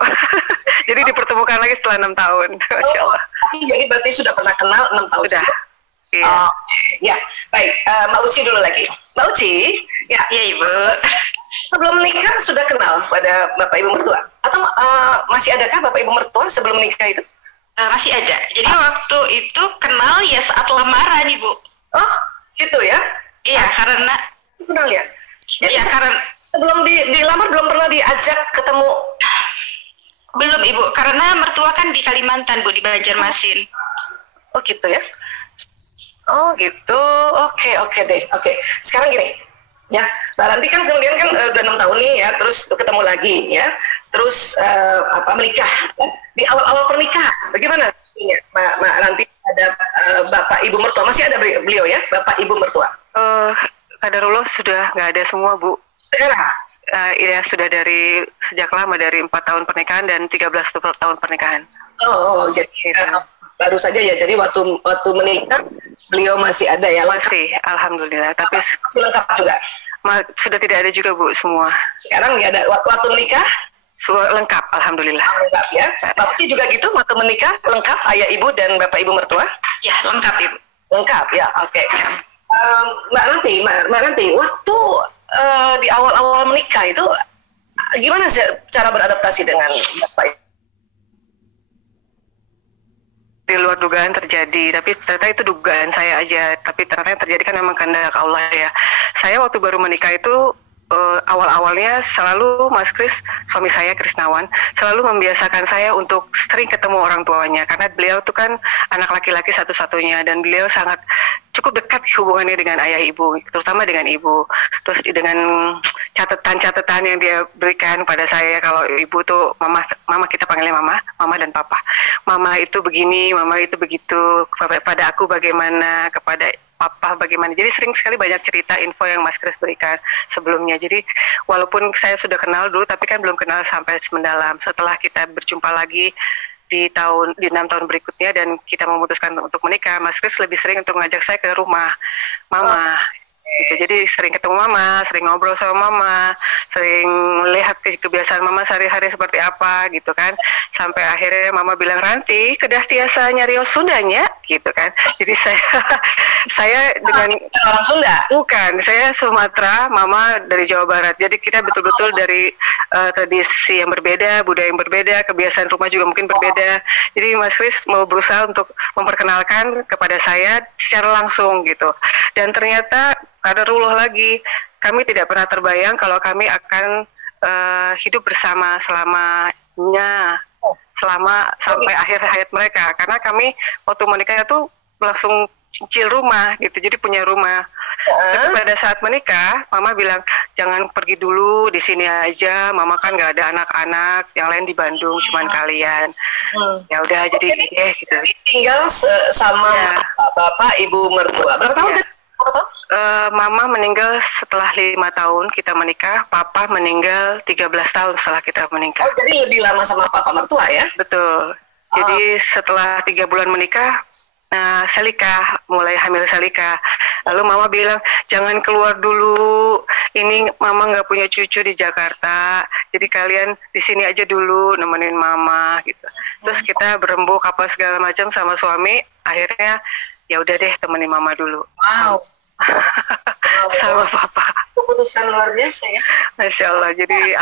Jadi dipertemukan lagi setelah 6 tahun. Masya Allah. Jadi berarti sudah pernah kenal 6 tahun sudah. Iya. Ya, baik. Mbak Uci dulu lagi. Mbak Uci, ya. Iya Ibu. Sebelum menikah sudah kenal pada Bapak Ibu mertua? Atau masih adakah Bapak Ibu mertua sebelum menikah itu? Masih ada. Jadi waktu itu kenal ya saat lamaran Ibu. Oh, gitu ya? Iya, karena kenal ya? Jadi karena sebelum dilamar belum pernah diajak ketemu? Belum Ibu, karena mertua kan di Kalimantan Bu, di Banjarmasin. Oh gitu ya? Oh gitu, oke deh, oke. Sekarang gini, ya, Mbak Ranti kan kemudian kan udah 6 tahun nih ya, terus ketemu lagi ya, terus menikah. Ya. Di awal-awal pernikahan, bagaimana Mbak Ranti ada Bapak Ibu mertua? Masih ada beliau ya, Bapak Ibu mertua? Kadarullah sudah nggak ada semua Bu. Sekarang? Ya sudah sejak lama, dari 4 tahun pernikahan dan 13 tahun pernikahan. Oh jadi baru saja ya, jadi waktu menikah beliau masih ada ya? Masih, alhamdulillah. Tapi masih lengkap juga? Sudah tidak ada juga Bu semua. Sekarang nggak ada. Waktu menikah? Lengkap, alhamdulillah. Lengkap ya. Mbak Uci juga gitu, waktu menikah lengkap ayah ibu dan bapak ibu mertua? Ya lengkap Ibu. Lengkap ya, oke. Mbak Ranti, waktu di awal-awal menikah itu gimana sih cara beradaptasi dengan bapak? Di luar dugaan terjadi, tapi ternyata itu dugaan saya aja, tapi ternyata yang terjadi kan memang kehendak Allah ya. Saya waktu baru menikah itu awal-awalnya selalu Mas Kris, suami saya Krisnawan, selalu membiasakan saya untuk sering ketemu orang tuanya, karena beliau itu kan anak laki-laki satu-satunya, dan beliau sangat cukup dekat hubungannya dengan ayah ibu, terutama dengan ibu. Terus dengan catatan-catatan yang dia berikan pada saya, kalau ibu tuh mama kita panggilnya mama dan papa. Mama itu begini, mama itu begitu, kepada aku bagaimana, kepada papa bagaimana. Jadi sering sekali banyak cerita info yang Mas Kris berikan sebelumnya. Jadi walaupun saya sudah kenal dulu, tapi kan belum kenal sampai mendalam. Setelah kita berjumpa lagi di 6 tahun berikutnya dan kita memutuskan untuk menikah, Mas Kris lebih sering untuk mengajak saya ke rumah mama. Gitu. Jadi sering ketemu mama, sering ngobrol sama mama, sering melihat kebiasaan mama sehari-hari seperti apa gitu kan. Sampai akhirnya mama bilang, Ranti, kedah tiasa nyarios Sundanya gitu kan. Jadi saya dengan orang Sunda? Bukan, saya Sumatera, mama dari Jawa Barat. Jadi kita betul-betul dari tradisi yang berbeda, budaya yang berbeda, kebiasaan rumah juga mungkin berbeda. Jadi Mas Kris mau berusaha untuk memperkenalkan kepada saya secara langsung gitu. Dan ternyata kadarullah lagi, kami tidak pernah terbayang kalau kami akan hidup bersama sampai akhir hayat mereka, karena kami waktu menikah itu langsung cicil rumah gitu, jadi punya rumah. Tapi pada saat menikah, mama bilang jangan pergi dulu, di sini aja. Mama kan nggak ada anak-anak, yang lain di Bandung, cuman kalian. Ya udah, jadi gitu. Tinggal sama bapak ibu mertua. Berapa tahun? Mama meninggal setelah 5 tahun kita menikah, Papa meninggal 13 tahun setelah kita menikah. Oh, jadi lebih lama sama Papa mertua ya? Betul. Jadi setelah 3 bulan menikah, Salika, mulai hamil Salika. Lalu Mama bilang, jangan keluar dulu, ini Mama nggak punya cucu di Jakarta, jadi kalian di sini aja dulu nemenin Mama gitu. Terus kita berembuk apa segala macam sama suami, akhirnya ya udah deh temenin Mama dulu. Wow. Sama Papa. Keputusan luar biasa ya. Masya Allah. Jadi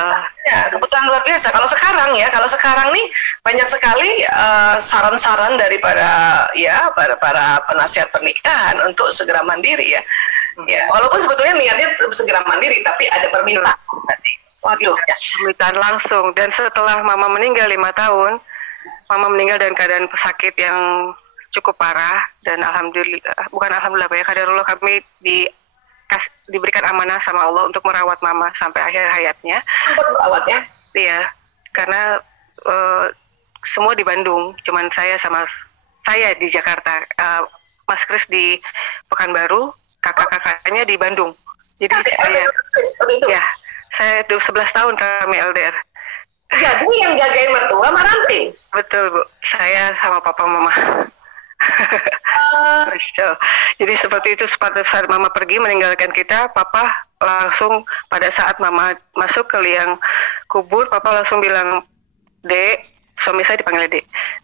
ya, keputusan luar biasa. Kalau sekarang nih banyak sekali saran-saran daripada para penasihat pernikahan untuk segera mandiri ya. Ya, walaupun sebetulnya niatnya segera mandiri, tapi ada permintaan tadi. Waduh, ya. Permintaan langsung. Dan setelah Mama meninggal 5 tahun, Mama meninggal dalam keadaan sakit yang cukup parah, dan alhamdulillah ya, kadarullah kami diberikan amanah sama Allah untuk merawat Mama sampai akhir hayatnya. Sempat merawat ya? Iya, karena semua di Bandung, cuman saya di Jakarta, Mas Kris di Pekanbaru, kakak-kakaknya di Bandung. Jadi saya 11 tahun kami LDR. Jadi yang jagain mertua Maranti? Betul Bu, saya sama Papa Mama. Jadi seperti itu, saat Mama pergi meninggalkan kita, Papa langsung pada saat Mama masuk ke liang kubur, Papa langsung bilang, Dek, suami saya dipanggil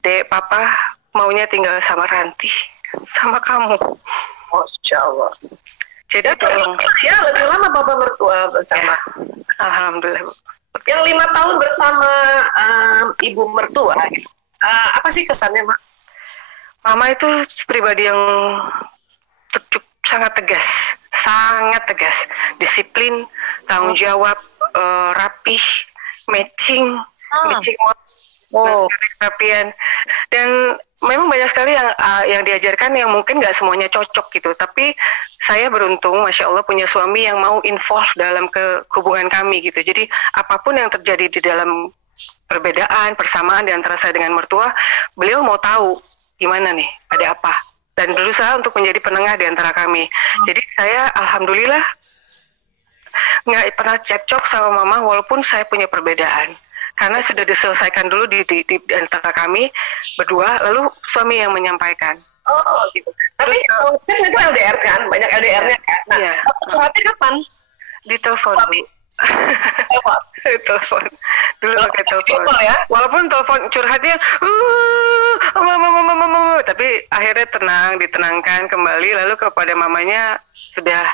Dek, Papa maunya tinggal sama Ranti, sama kamu. Masya Allah. Jadi lebih lama Papa mertua bersama. Ya, alhamdulillah Bu. Yang 5 tahun bersama ibu mertua, apa sih kesannya, Mak? Mama itu pribadi yang sangat tegas, disiplin, tanggung jawab, rapih, matching kerapian, dan memang banyak sekali yang diajarkan yang mungkin nggak semuanya cocok gitu. Tapi saya beruntung, masya Allah, punya suami yang mau involve dalam hubungan kami gitu. Jadi apapun yang terjadi di dalam perbedaan, persamaan di antara saya dengan mertua, beliau mau tahu gimana nih, ada apa, dan berusaha untuk menjadi penengah di antara kami. Jadi saya alhamdulillah nggak pernah cekcok sama Mama walaupun saya punya perbedaan, karena sudah diselesaikan dulu di antara kami berdua, lalu suami yang menyampaikan. Oh gitu. Tapi kan itu LDR kan, banyak LDR-nya kan. Nah, iya. Curhatnya kapan? Di telepon. Telepon dulu pakai telepon ya. Walaupun telepon curhatnya tapi akhirnya ditenangkan kembali, lalu kepada mamanya sudah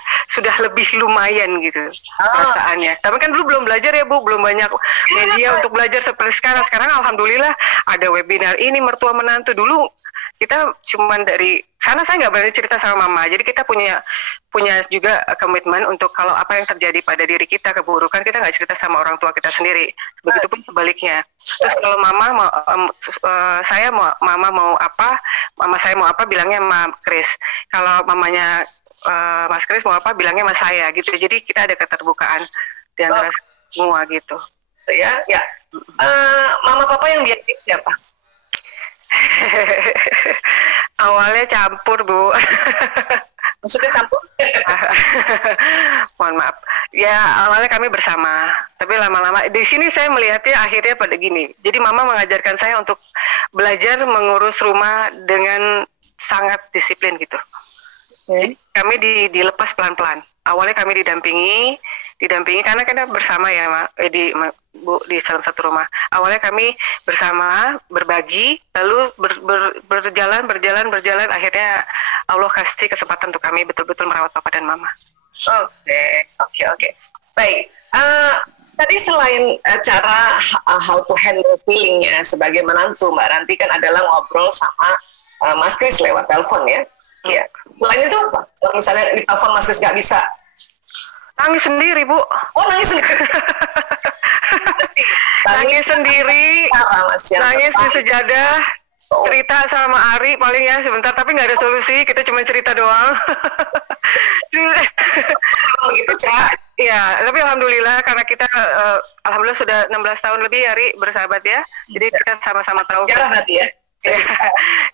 lebih lumayan gitu perasaannya. Tapi kan dulu belum belajar ya Bu, belum banyak media untuk belajar seperti sekarang. Sekarang alhamdulillah ada webinar ini mertua menantu. Dulu kita cuman dari sana, saya nggak berani cerita sama Mama. Jadi kita punya juga komitmen untuk kalau apa yang terjadi pada diri kita, keburukan, kita nggak cerita sama orang tua kita sendiri. Begitupun sebaliknya. Terus kalau Mama Mama saya mau apa bilangnya sama Kris. Kalau mamanya Mas Kris mau apa bilangnya sama saya gitu. Jadi kita ada keterbukaan di antara semua gitu. Ya. Mama Papa yang biayain siapa? Awalnya campur Bu. Maksudnya campur? Mohon maaf. Ya awalnya kami bersama, tapi lama-lama di sini saya melihatnya akhirnya pada gini. Jadi Mama mengajarkan saya untuk belajar mengurus rumah dengan sangat disiplin gitu. Jadi kami dilepas pelan-pelan. Awalnya kami didampingi karena kita bersama ya Bu, di dalam satu rumah. Awalnya kami bersama, berbagi, lalu berjalan, akhirnya Allah kasih kesempatan untuk kami betul-betul merawat Papa dan Mama. Oke. Baik. Tadi selain cara how to handle feelingnya sebagai menantu, Mbak Ranti kan adalah ngobrol sama Mas Kris lewat telepon ya. Iya. Selain itu apa? Kalau misalnya di telepon Mas Kris nggak bisa, nangis sendiri Bu. Oh nangis sendiri. Nangis sendiri, nangis di sejadah, cerita sama Ari paling ya sebentar, tapi nggak ada solusi, kita cuma cerita doang. Begitu cerita. Ya, tapi alhamdulillah karena kita alhamdulillah sudah 16 tahun lebih Ari bersahabat ya. Jadi kita sama-sama tahu. Sejarah berarti ya?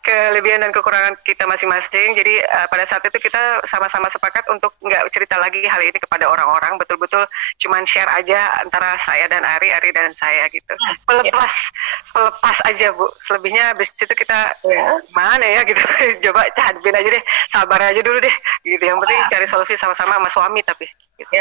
kelebihan dan kekurangan kita masing-masing. Jadi pada saat itu kita sama-sama sepakat untuk nggak cerita lagi hal ini kepada orang-orang, betul-betul cuman share aja antara saya dan Ari dan saya gitu. Pelepas aja Bu. Selebihnya habis itu kita mana ya gitu. Coba hadapin aja deh, sabar aja dulu deh gitu. Yang penting cari solusi sama-sama sama suami tapi. Gitu.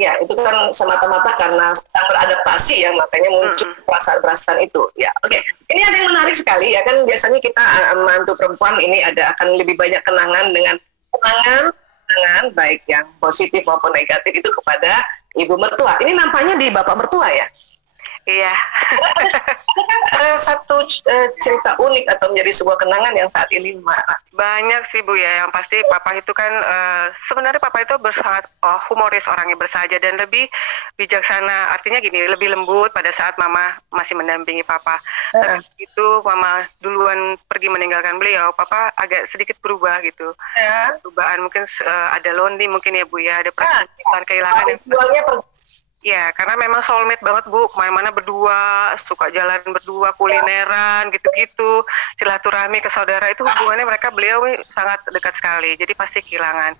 Ya, itu kan semata-mata karena sedang beradaptasi ya, makanya muncul perasaan-perasaan itu. Ya, oke. Ini ada yang menarik sekali ya, kan biasanya kita mantu perempuan ini akan lebih banyak kenangan dengan kenangan baik yang positif maupun negatif itu kepada ibu mertua. Ini nampaknya di bapak mertua ya? Iya. Ada satu cerita unik atau menjadi sebuah kenangan yang saat ini mana? Banyak sih Bu ya, yang pasti papa itu kan sebenarnya papa itu sangat humoris, orangnya bersahaja dan lebih bijaksana. Artinya gini, lebih lembut pada saat mama masih mendampingi papa. Tapi itu mama duluan pergi meninggalkan beliau, papa agak sedikit berubah gitu. Perubahan mungkin ada lonely mungkin ya Bu ya, ada perasaan kehilangan yang ya, karena memang soulmate banget Bu, kemana-mana berdua, suka jalan berdua, kulineran, gitu-gitu, silaturahmi ke saudara, itu hubungannya beliau sangat dekat sekali, jadi pasti kehilangan.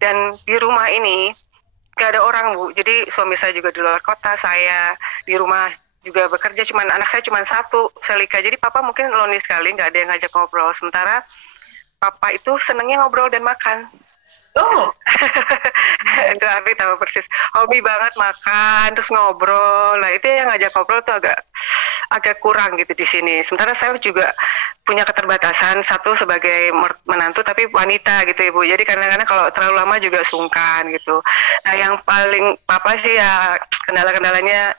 Dan di rumah ini, gak ada orang Bu, jadi suami saya juga di luar kota, saya di rumah juga bekerja, anak saya cuma satu, Selika, jadi papa mungkin lonely sekali, gak ada yang ngajak ngobrol, sementara papa itu senengnya ngobrol dan makan. Itu Ardi tahu persis, hobi banget makan terus ngobrol. Nah itu yang ngajak ngobrol tuh agak kurang gitu di sini. Sementara saya juga punya keterbatasan, satu sebagai menantu tapi wanita gitu Ibu. Jadi kadang-kadang kalau terlalu lama juga sungkan gitu. Nah yang paling papa sih ya kendala-kendalanya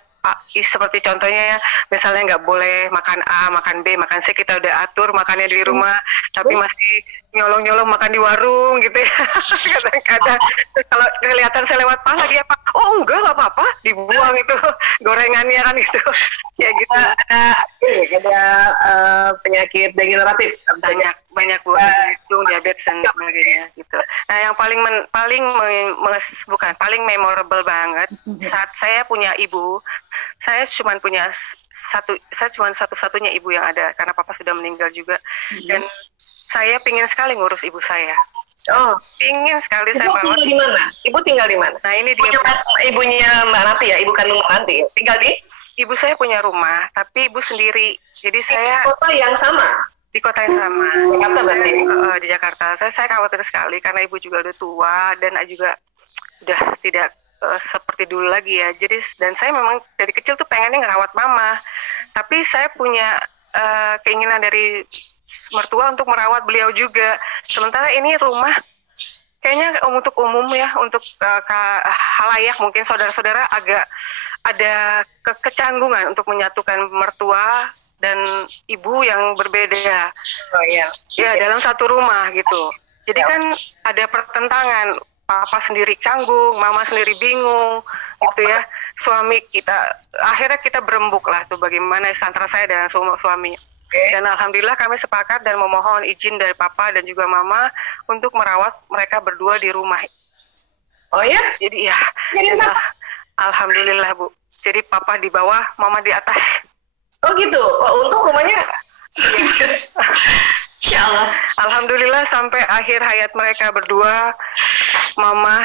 seperti contohnya ya, misalnya nggak boleh makan A, makan B, makan C, kita udah atur makannya di rumah, tapi masih nyolong-nyolong makan di warung gitu ya. Kadang-kadang kalau kelihatan saya lewat lagi apa, oh enggak nggak apa-apa, dibuang itu gorengannya kan gitu. Ya gitu. Ada penyakit degeneratif. Banyak Bu, jantung, diabetes dan sebagainya gitu. Nah yang paling memorable banget saat saya punya ibu, saya cuma satu-satunya ibu yang ada karena papa sudah meninggal juga, dan saya pingin sekali ngurus ibu saya. Pingin sekali. Ibu saya tinggal di mana? Ibu tinggal di mana? Nah ini dia. Ibunya Mbak Nanti ya, ibu kandung Mbak Nanti. Tinggal di? Ibu saya punya rumah, tapi ibu sendiri. Jadi saya. Di kota yang sama? Di kota yang sama. Jakarta berarti? Di Jakarta. Saya khawatir sekali karena ibu juga udah tua dan juga udah tidak seperti dulu lagi ya. Jadi dan saya memang dari kecil tuh pengennya ngerawat mama. Tapi saya punya keinginan dari mertua untuk merawat beliau juga. Sementara ini rumah kayaknya untuk umum ya, untuk halayak mungkin saudara-saudara agak ada kecanggungan untuk menyatukan mertua dan ibu yang berbeda. Ya dalam satu rumah gitu. Jadi kan ada pertentangan. Papa sendiri canggung, mama sendiri bingung, gitu ya. Suami kita, akhirnya kita berembuk lah tuh bagaimana antara saya dan suami. Dan alhamdulillah kami sepakat dan memohon izin dari papa dan juga mama untuk merawat mereka berdua di rumah. Oh ya? Jadi ya. Alhamdulillah Bu. Jadi papa di bawah, mama di atas. Oh gitu. Untuk rumahnya? Insya Allah. Alhamdulillah sampai akhir hayat mereka berdua, mama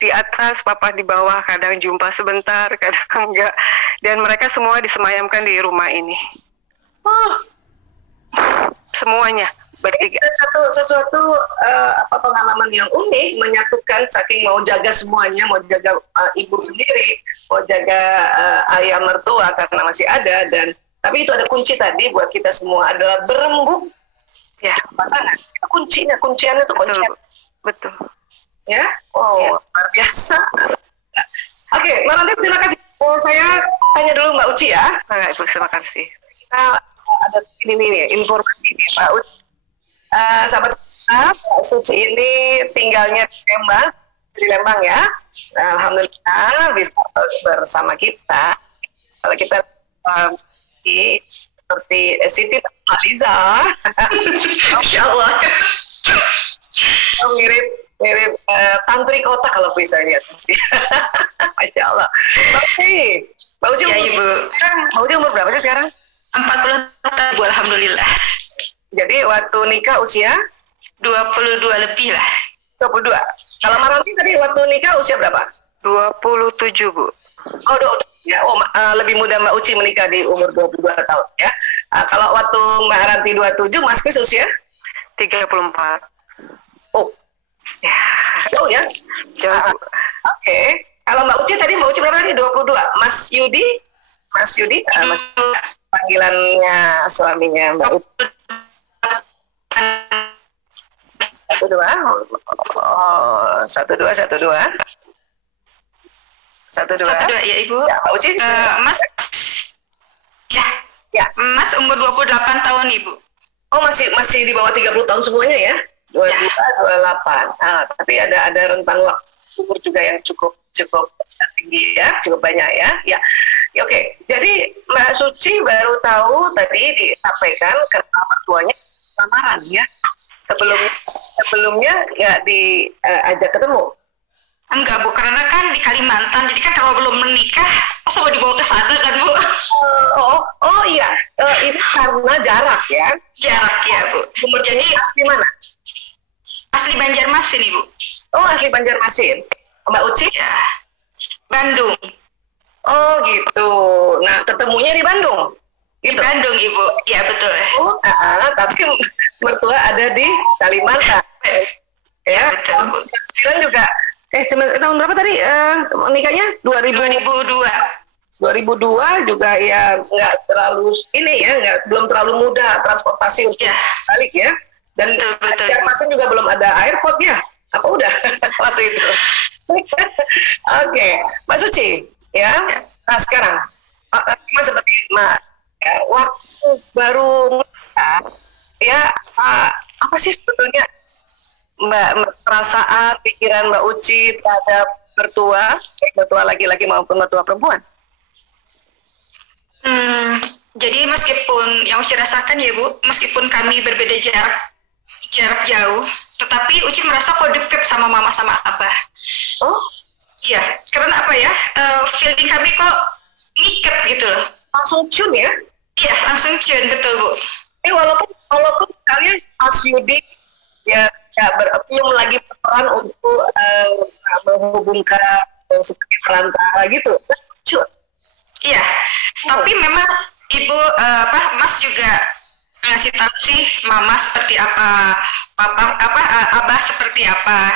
di atas, papa di bawah, kadang jumpa sebentar, kadang enggak. Dan mereka semua disemayamkan di rumah ini. Semuanya bertiga. Sesuatu pengalaman yang unik, menyatukan saking mau jaga semuanya, mau jaga ibu sendiri, mau jaga ayah mertua karena masih ada, dan tapi itu ada kunci tadi buat kita semua adalah berembuk. Ya, pasangan. Kunciannya itu kuncian. Betul. Ya, luar biasa. Oke, Mbak Nanti terima kasih. Saya tanya dulu Mbak Uci ya. Ibu, terima kasih. Kita ada ini informasi nih Mbak Uci. Sahabat Mbak Suci ini tinggalnya di Lembang ya. Nah, alhamdulillah bisa bersama kita. Kalau kita seperti Siti Aliza, Masya Allah. mirip tantri kota kalau bisa lihat sih. Masya Allah. Mbak Uci ya, Ibu. Mbak Uci umur berapa sih sekarang? 40 tahun Bu, alhamdulillah. Jadi waktu nikah usia 22 lebih lah. 22. Kalau Maranti tadi waktu nikah usia berapa? 27 Bu. Oh, ya. Oh, lebih muda Mbak Uci menikah di umur 22 tahun ya. Kalau waktu Mbak Ranti 27, Mas Kris usia 34. Oh, Ya, jauh ya. jauh Bu. Oke. Kalau Mbak Uci tadi, Mbak Uci berapa tadi? 22. Mas Yudi, Mas panggilannya suaminya Mbak Uci. 12. Oh, 12. 12 ya Ibu. Ya, Mbak Uci. Mas, Ya. Mas umur 28 tahun Ibu. Oh, masih di bawah 30 tahun semuanya ya? 22, 28. Tapi ada rentan waktu umur juga yang cukup tinggi ya, cukup banyak ya. Ya, oke. Jadi Mbak Suci baru tahu tadi disampaikan ke mertuanya lamaran ya. Sebelumnya ya diajak ketemu. Enggak Bu, karena kan di Kalimantan, jadi kan kalau belum menikah, masa mau dibawa ke sana kan Bu? Oh iya, ini karena jarak ya. Jarak ya Bu. Jadi asli mana? Asli Banjarmasin Ibu. Oh, asli Banjarmasin. Mbak Uci? Ya. Bandung. Oh gitu. Nah, ketemunya di Bandung. Gitu. Di Bandung Ibu. Ya betul. Oh, tapi mertua ada di Kalimantan. Ya, betul Bu. Kalian juga. Cuma tahun berapa tadi nikahnya? 2002. 2002 juga ya nggak terlalu belum terlalu mudah transportasi untuk balik ya. Dan Banjarmasin juga belum ada airport ya. Apa udah waktu itu? Oke, Mbak Suci ya. Nah sekarang seperti Mbak waktu baru menikah ya apa sih sebetulnya Mbak perasaan pikiran Mbak Uci terhadap mertua laki-laki maupun mertua perempuan? Jadi meskipun yang Uci rasakan ya Bu, meskipun kami berbeda jarak jauh, tetapi Uci merasa kok deket sama mama sama abah. Oh? Iya, karena apa ya, feeling kami kok ngiket gitu loh. Langsung cun ya? Iya, langsung cun, betul Bu. Walaupun kalian Mas Yudi ya belum lagi berperan untuk menghubungkan sebagai perantara gitu, langsung cun. Iya, tapi memang Ibu Mas juga ngasih tahu sih mama seperti apa, abah seperti apa.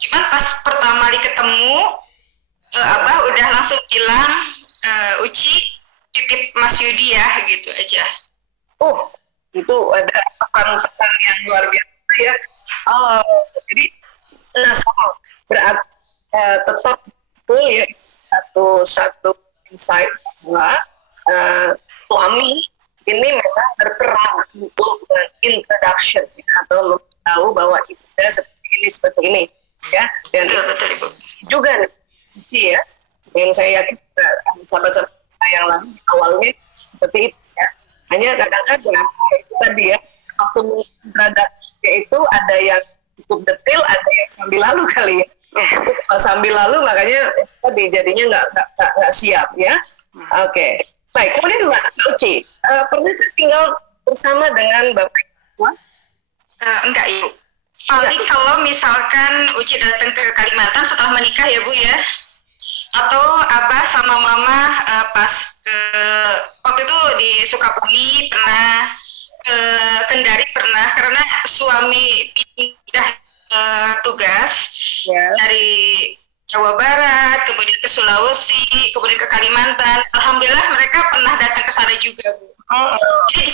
Cuman pas pertama kali ketemu, abah udah langsung bilang, Uci titip Mas Yudi ya, gitu aja. Oh, itu ada pesan-pesan yang luar biasa ya. Jadi sama berarti tetap betul ya satu insight bahwa suami ini memang berperan untuk introduction atau tahu bahwa ibadah seperti ini ya. Dan betul Ibu. Juga Uci ya, yang saya yakin sahabat-sahabat yang lalu awalnya seperti itu ya. Hanya kadang-kadang itu tadi ya, waktu introduction itu ada yang cukup detail, ada yang sambil lalu kali ya. Sambil lalu makanya tadi jadinya nggak siap ya. Oke. Baik, kemudian Mbak Uci, pernah tinggal bersama dengan Bapak Ibu? Enggak Ibu. Paling kalau misalkan Uci datang ke Kalimantan setelah menikah ya Bu ya, atau abah sama mama pas ke waktu itu di Sukabumi pernah, ke Kendari pernah, karena suami pindah tugas dari Jawa Barat, kemudian ke Sulawesi, kemudian ke Kalimantan. Alhamdulillah mereka pernah datang ke sana juga Bu. Jadi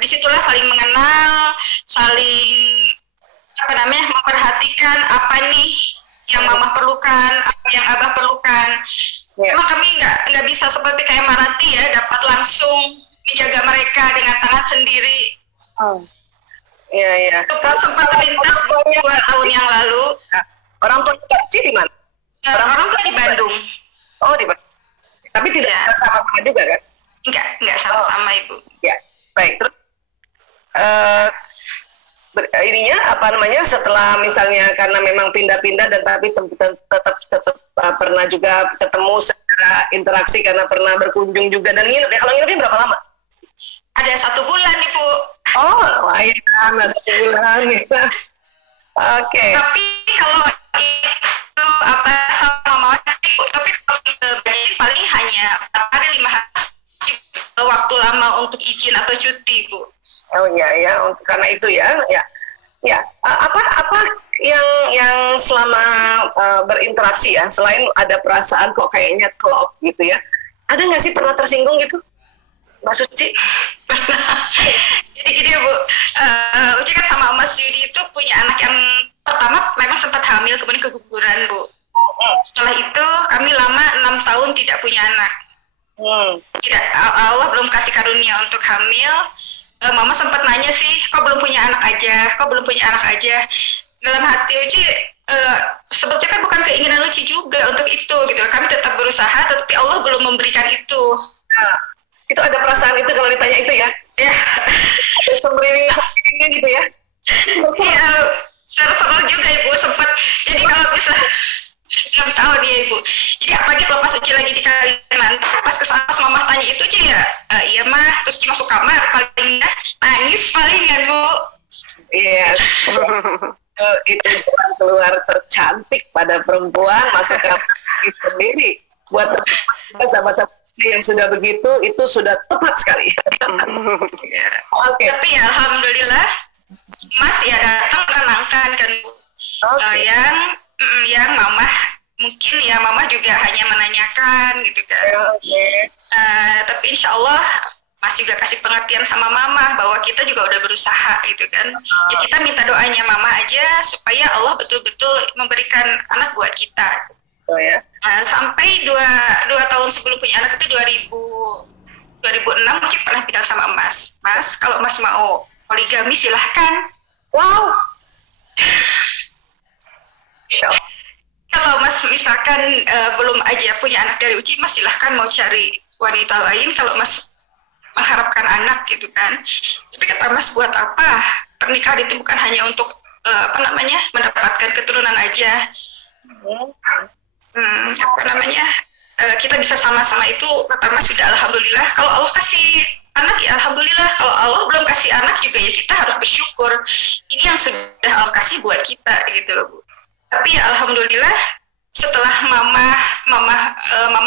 disitulah saling mengenal, saling memperhatikan apa nih yang mama perlukan, apa yang abah perlukan. Memang kami nggak bisa seperti kayak Maranti ya, dapat langsung menjaga mereka dengan tangan sendiri. Iya. Itu pun sempat terlintas 2 tahun yang lalu. Orang tua Uci di mana? Orang tua di Bandung. Oh, di Bandung. Tapi tidak sama-sama juga kan? Enggak sama-sama Ibu. Ya, baik. Terus setelah misalnya karena memang pindah-pindah dan tapi tetap pernah juga ketemu secara interaksi karena pernah berkunjung juga dan nginep ya. Kalau nginepnya berapa lama? Ada 1 bulan Ibu. Oh, lumayan, 1 bulan ya. Oke. Tapi kalau itu apa sama mama Ibu, tapi kalau berarti paling hanya 4 hari 5 hari waktu lama untuk izin atau cuti Bu. Oh iya ya, karena itu ya. Apa yang selama berinteraksi ya, selain ada perasaan kok kayaknya klop gitu ya, ada nggak sih pernah tersinggung gitu, Mbak Suci? Jadi gini Bu, Uci kan sama Mas Yudi itu punya anak yang pertama memang sempat hamil kemudian keguguran Bu. Setelah itu kami lama 6 tahun tidak punya anak. Tidak, Allah belum kasih karunia untuk hamil. Mama sempat nanya sih, kok belum punya anak aja. Dalam hati Uci sebetulnya kan bukan keinginan Uci juga untuk itu gitu. Kami tetap berusaha, tetapi Allah belum memberikan itu. Nah, itu ada perasaan itu kalau ditanya itu ya? Ya. Semeriwing-semeriwingnya gitu ya? Iya, seru juga Ibu sempat. Jadi kalau bisa 6 tahun ya Ibu. Jadi apalagi kalau pas Uci lagi di Kalimantan, pas kesana pas Mama tanya itu Uci ya, iya mah, terus Uci masuk kamar paling nangis palingan Bu. Yes. Itu jalan keluar tercantik pada perempuan, masuk kamar sendiri. Buat sahabat-sahabat yang sudah begitu, itu sudah tepat sekali. Ya. Okay. Tapi ya Alhamdulillah Mas ya datang menenangkan kan Bu. Yang Mama mungkin ya Mama juga hanya menanyakan gitu kan. Tapi insya Allah Mas juga kasih pengertian sama Mama bahwa kita juga udah berusaha gitu kan. Ya kita minta doanya Mama aja supaya Allah betul-betul memberikan anak buat kita. Ya. Sampai 2 tahun sebelum punya anak itu 2006 Uci pernah bilang sama Mas, kalau Mas mau poligami silahkan. Wow. Kalau Mas misalkan belum aja punya anak dari Uci, Mas silahkan mau cari wanita lain kalau Mas mengharapkan anak gitu kan. Tapi kata Mas, buat apa? Pernikahan itu bukan hanya untuk mendapatkan keturunan aja. Kita bisa sama-sama itu, kata Mas, sudah Alhamdulillah. Kalau Allah kasih anak ya Alhamdulillah. Kalau Allah belum kasih anak juga ya kita harus bersyukur. Ini yang sudah Allah kasih buat kita gitu loh Bu. Tapi ya Alhamdulillah setelah Mama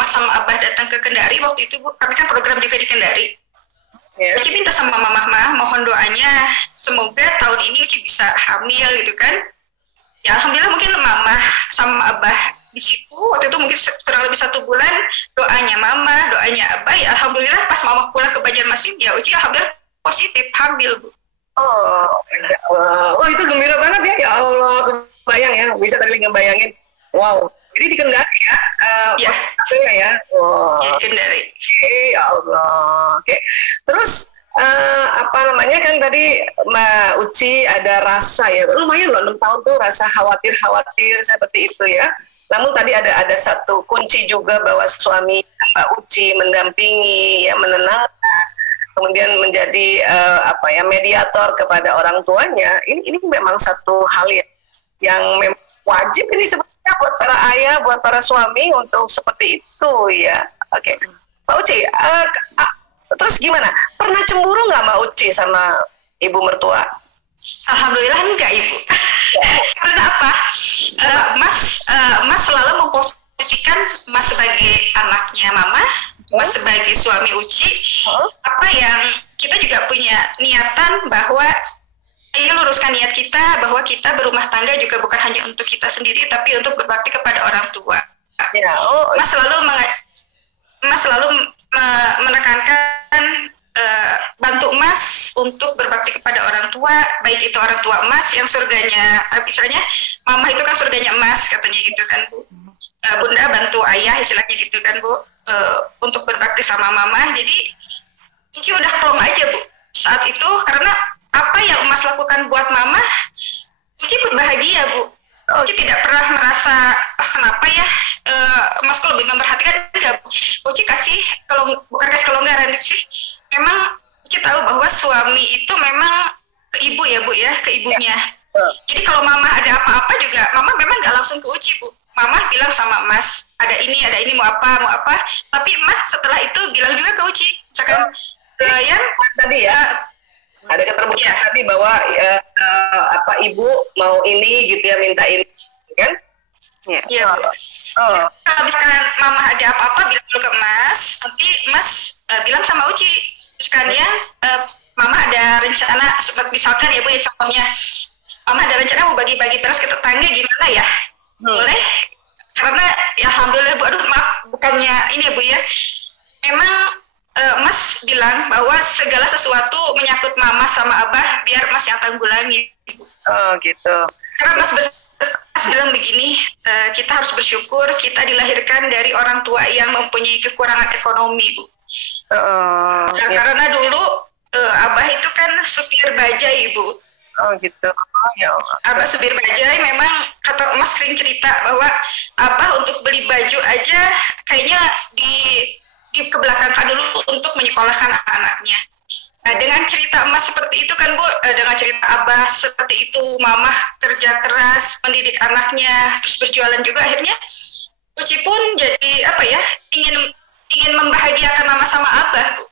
sama Abah datang ke Kendari waktu itu Bu, kami kan program juga di Kendari. Uci minta sama Mama, mohon doanya semoga tahun ini Uci bisa hamil gitu kan. Ya Alhamdulillah mungkin Mama sama Abah di situ waktu itu mungkin kurang lebih 1 bulan, doanya Mama, doanya Abah, ya Alhamdulillah pas Mama pulang ke Banjarmasin ya Uci alhamdulillah positif hamil Bu. Oh itu gembira banget ya Allah. Bayang ya, bisa tadi ngebayangin. Wow, jadi di Kendari ya? Ya? Wow. Ya, Kendari. Ya Allah. Oke. Terus kan tadi Mbak Uci ada rasa ya, lumayan loh 6 tahun tuh rasa khawatir seperti itu ya. Namun tadi ada satu kunci juga bahwa suami Mbak Uci mendampingi ya, menenangkan, kemudian menjadi mediator kepada orang tuanya. Ini memang satu hal yang memang wajib ini sebenarnya buat para ayah, buat para suami untuk seperti itu ya. Oke. Mbak Uci, terus gimana? Pernah cemburu nggak Mbak Uci sama ibu mertua? Alhamdulillah enggak Ibu. Karena apa? Mas selalu memposisikan Mas sebagai anaknya Mama, Mas sebagai suami Uci. Apa yang kita juga punya niatan bahwa ini luruskan niat kita bahwa kita berumah tangga juga bukan hanya untuk kita sendiri tapi untuk berbakti kepada orang tua. Ya, Mas selalu menekankan bantu Mas untuk berbakti kepada orang tua, baik itu orang tua Mas yang surganya, misalnya Mama itu kan surganya Mas katanya gitu kan Bu. Bunda bantu ayah istilahnya gitu kan Bu, untuk berbakti sama Mama. Jadi Uci udah plong aja Bu saat itu, karena apa yang Mas lakukan buat Mama, Uci ikut bahagia Bu. Uci tidak pernah merasa kenapa ya Mas kok lebih memperhatikan, enggak Bu. Uci bukan kasih kelonggaran sih. Memang Uci tahu bahwa suami itu memang ke ibu ya Bu ya, ke ibunya. Jadi kalau Mama ada apa-apa juga, Mama memang nggak langsung ke Uci Bu. Mama bilang sama Mas, ada ini mau apa. Tapi Mas setelah itu bilang juga ke Uci, misalkan Yan tadi ya ada keterbukaan tadi bahwa ibu mau ini gitu ya, minta ini kan? Iya Bu. Kalau misalkan Mama ada apa-apa bilang dulu ke Mas, nanti Mas bilang sama Uci, sekalian Mama ada rencana, seperti misalkan ya Bu ya, contohnya Mama ada rencana mau bagi-bagi beras ke tetangga, gimana ya? Boleh? Karena ya alhamdulillah Bu, aduh maaf, bukannya ini ya Bu ya, memang Mas bilang bahwa segala sesuatu menyangkut Mama sama Abah biar Mas yang tanggulangi, Bu. Oh gitu. Karena Mas bilang begini, kita harus bersyukur kita dilahirkan dari orang tua yang mempunyai kekurangan ekonomi, Bu. Karena dulu Abah itu kan supir bajai, Bu. Oh gitu. Ya Allah. Abah supir bajai, memang kata Mas sering cerita bahwa Abah untuk beli baju aja kayaknya dikebelakangkan dulu untuk menyekolahkan anak-anaknya. Nah, dengan cerita Mas seperti itu kan Bu, dengan cerita Abah seperti itu, Mama kerja keras mendidik anaknya, terus berjualan juga, akhirnya Uci pun jadi ingin membahagiakan Mama sama Abah, Bu.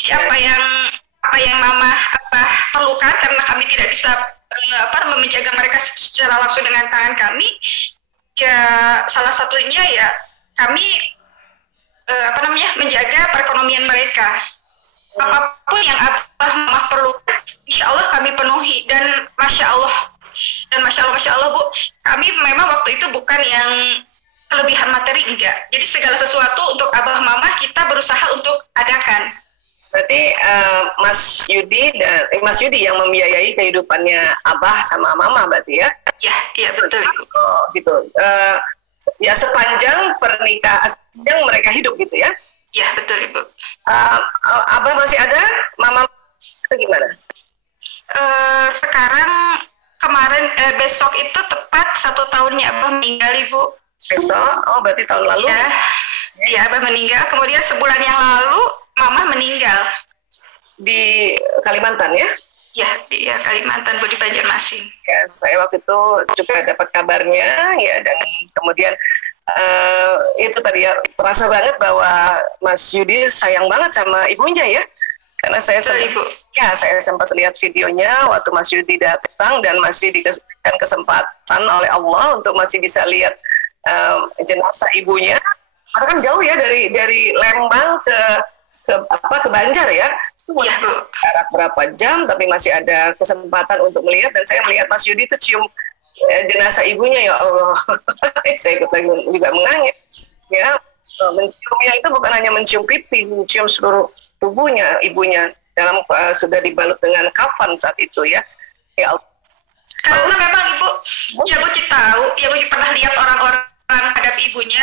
Jadi apa yang Mama Abah perlukan, karena kami tidak bisa menjaga mereka secara langsung dengan tangan kami, ya salah satunya ya kami menjaga perekonomian mereka. Apapun yang Abah Mama perlukan, insya Allah kami penuhi. Dan masya Allah Bu, kami memang waktu itu bukan yang kelebihan materi, enggak. Jadi segala sesuatu untuk Abah Mama kita berusaha untuk adakan. Berarti Mas Yudi yang membiayai kehidupannya Abah sama Mama berarti ya? Iya betul. Oh gitu. Ya sepanjang pernikahan yang mereka hidup gitu ya? Iya betul Ibu. Abah masih ada, Mama itu gimana? Sekarang besok itu tepat 1 tahunnya Abah meninggal, Ibu. Besok? Oh berarti tahun lalu? Iya Abah meninggal. Kemudian sebulan yang lalu Mama meninggal. Di Kalimantan ya? Iya Kalimantan Bu, di Banjarmasin. Ya, saya waktu itu juga dapat kabarnya ya, dan kemudian itu tadi ya, terasa banget bahwa Mas Yudi sayang banget sama ibunya ya, karena saya sempat lihat videonya waktu Mas Yudi datang dan masih dikasihkan kesempatan oleh Allah untuk masih bisa lihat jenazah ibunya. Karena kan jauh ya dari Lembang ke Banjar ya. Iya Bu. Jarak berapa jam, tapi masih ada kesempatan untuk melihat, dan saya melihat Mas Yudi itu cium jenazah ibunya, ya Allah. Saya ikut juga menangis. Ya, menciumnya itu bukan hanya mencium pipi, mencium seluruh tubuhnya ibunya dalam sudah dibalut dengan kafan saat itu ya. Ya Allah. Karena memang Ibu, ya Bu tahu, ya Bu pernah lihat orang-orang hadap ibunya.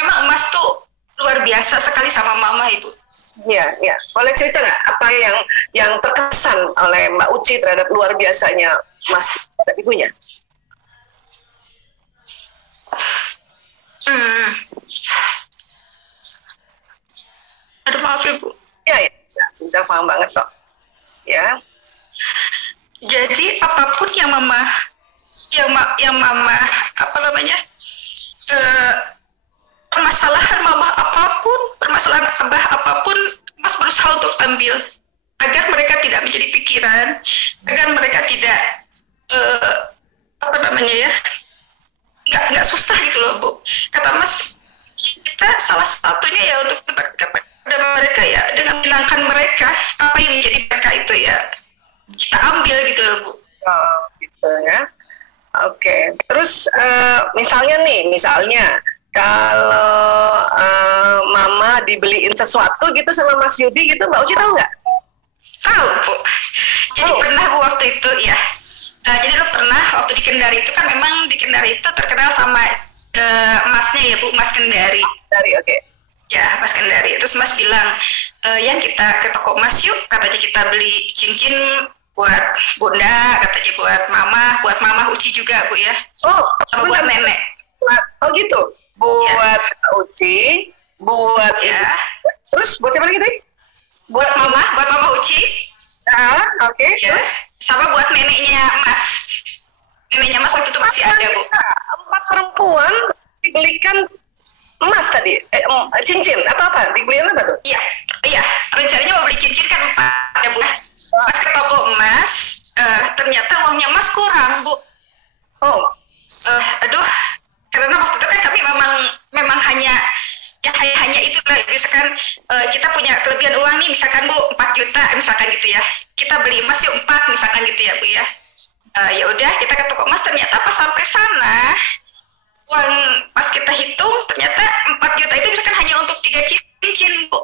Memang Mas tuh luar biasa sekali sama Mama, Ibu. Ya. Boleh cerita nggak apa yang terkesan oleh Mbak Uci terhadap luar biasanya Mas terhadap ibunya? Aduh maaf Ibu. Ya, bisa paham banget kok. Ya. Jadi apapun yang Mama permasalahan Mama apapun, permasalahan Abah apapun, Mas berusaha untuk ambil agar mereka tidak menjadi pikiran, agar mereka tidak nggak susah gitu loh Bu. Kata Mas, kita salah satunya ya untuk kepada mereka ya dengan menyenangkan mereka, apa yang menjadi mereka itu ya kita ambil gitu loh Bu. Oh gitu ya. Oke. Terus misalnya kalau Mama dibeliin sesuatu gitu sama Mas Yudi gitu, Mbak Uci tahu nggak? Tahu Bu. Jadi pernah Bu waktu itu ya. Jadi lo pernah waktu di Kendari itu kan, memang di Kendari itu terkenal sama emasnya ya Bu, emas Kendari. Oke. Ya, Mas Kendari. Terus Mas bilang, Yan kita ke toko emas yuk, katanya kita beli cincin buat Bunda, katanya buat Mama Uci juga Bu ya. Oh, sama buat nenek. Oh gitu. Buat Uci, buat ibu. Terus buat siapa lagi tadi? Buat Mama Uci. Oke. Ya. Terus sama buat neneknya Mas. Neneknya Mas waktu itu masih ada, Bu. 4 perempuan dibelikan emas tadi, cincin atau apa? Dibelikan apa tuh? Iya. Rencananya mau beli cincin kan 4 ya, Bu. Pas ke toko emas, ternyata uangnya Mas kurang, Bu. Aduh, karena waktu itu kan kami memang hanya itu lah, misalkan kita punya kelebihan uang nih, misalkan Bu 4 juta misalkan gitu ya, kita beli emas yuk 4 misalkan gitu ya, Bu ya. Ya udah kita ke toko emas, ternyata pas sampai sana uang pas kita hitung ternyata 4 juta itu misalkan hanya untuk 3 cincin, Bu.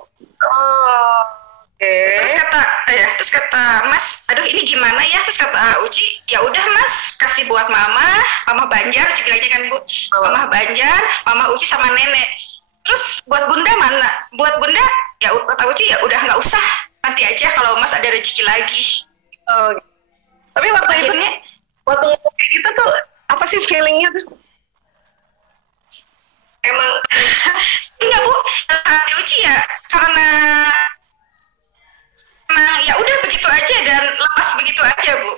Terus kata Mas, aduh ini gimana ya? Terus kata Uci, ya udah Mas, kasih buat Mama Banjar, bilangnya kan Bu, Mama Banjar, Mama Uci sama Nenek. Terus buat Bunda mana? Buat Bunda, ya kata Uci ya udah nggak usah, nanti aja kalau Mas ada rezeki lagi. Tapi waktu itu kayak gitu tuh apa sih feelingnya tuh? Emang enggak Bu, hati Uci ya karena emang ya udah begitu aja dan lepas begitu aja, Bu.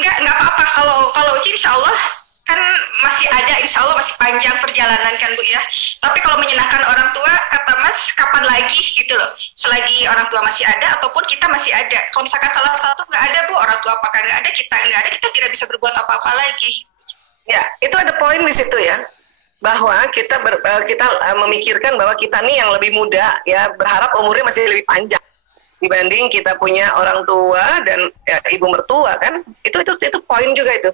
Enggak apa-apa, kalau Uci insya Allah kan masih ada, insya Allah masih panjang perjalanan kan, Bu ya. Tapi kalau menyenangkan orang tua, kata Mas, kapan lagi gitu loh, selagi orang tua masih ada ataupun kita masih ada. Kalau misalkan salah satu nggak ada, Bu, orang tua apakah nggak ada, kita nggak ada, kita tidak bisa berbuat apa-apa lagi. Ya, itu ada poin di situ ya, bahwa kita memikirkan bahwa kita nih yang lebih muda ya, berharap umurnya masih lebih panjang dibanding kita punya orang tua dan ibu mertua kan. Itu poin juga, itu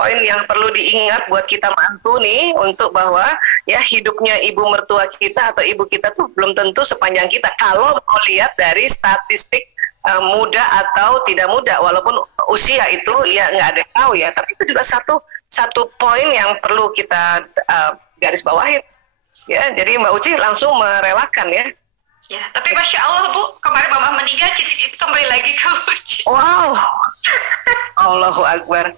poin yang perlu diingat buat kita mantu nih, untuk bahwa ya hidupnya ibu mertua kita atau ibu kita tuh belum tentu sepanjang kita kalau mau lihat dari statistik muda atau tidak muda, walaupun usia itu ya nggak ada yang tahu ya, tapi itu juga satu poin yang perlu kita garis bawahin ya. Jadi Mbak Uci langsung merelakan ya. Ya, tapi Masya Allah Bu, kemarin Mama meninggal, cincin itu kembali lagi ke Uci. Wow, Allahu Akbar.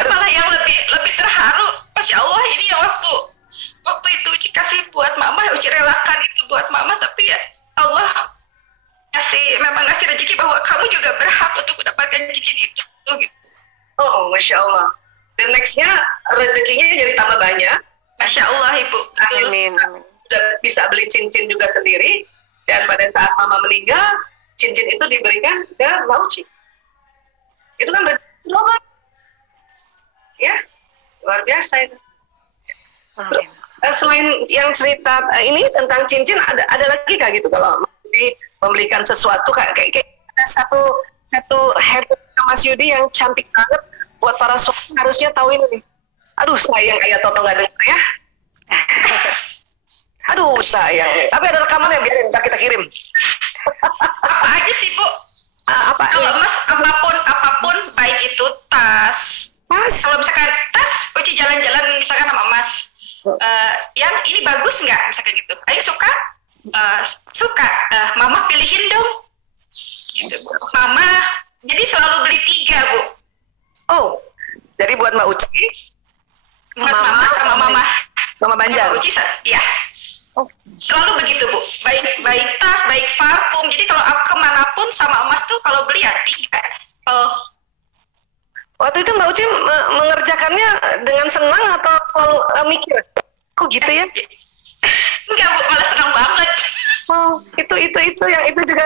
Malah yang lebih terharu, Masya Allah, ini yang waktu itu Uci kasih buat Mama, Uci relakan itu buat Mama, tapi ya Allah memang ngasih rezeki bahwa kamu juga berhak untuk mendapatkan cincin itu gitu. Oh, Masya Allah. Dan nextnya rezekinya jadi tambah banyak. Masya Allah Ibu. Amin. Udah bisa beli cincin juga sendiri. Dan pada saat Mama meninggal, cincin itu diberikan ke Mbak Uci. Itu kan berarti ya, luar biasa itu. Selain yang cerita ini tentang cincin, ada lagi nggak gitu kalau membelikan sesuatu kayak satu habit Mas Yudi yang cantik banget buat para suami, harusnya tahu ini nih. Aduh sayang, Ayah Toto nggak denger ya. Aduh sayang. Tapi ada rekamannya, biarin ntar kita kirim. Apa aja sih Bu? Kalau Mas apapun baik itu tas. Kalau misalkan tas, Uci jalan-jalan misalkan sama Mas, yang ini bagus nggak misalkan gitu. Ayo suka, Mama pilihin dong. Gitu Bu. Mama jadi selalu beli 3 Bu. Oh, jadi buat Mbak Uci, Mama sama Mama Banjar. Mbak Uci, ya. Selalu begitu Bu, baik tas, baik parfum. Jadi kalau kemanapun sama Mas tuh kalau beli ya 3. Waktu itu Mbak Uci mengerjakannya dengan senang atau selalu mikir, kok gitu ya? Enggak Bu, malah senang banget. Oh, itu yang itu juga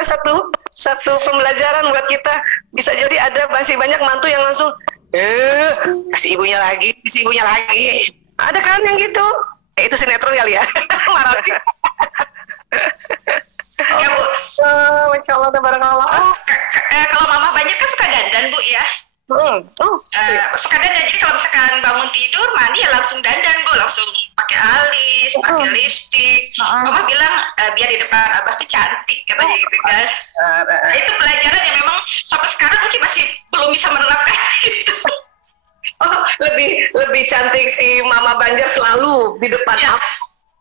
satu pembelajaran buat kita. Bisa jadi masih banyak mantu yang langsung kasih ibunya lagi. Ada kan yang gitu? Itu sinetron kali ya. Marathi. Ya Bu. Masya Allah, tabarakallah. Kalau Mama banyak kan suka dandan Bu ya. Suka dandan, jadi kalau misalkan bangun tidur mandi ya langsung dandan Bu, langsung pakai alis, pakai lipstik. Mama bilang biar di depan Abah tuh cantik katanya gitu kan. Nah, itu pelajaran yang memang sampai sekarang Uci masih belum bisa menerapkan itu. Oh, lebih cantik si Mama Banjar selalu di depan aku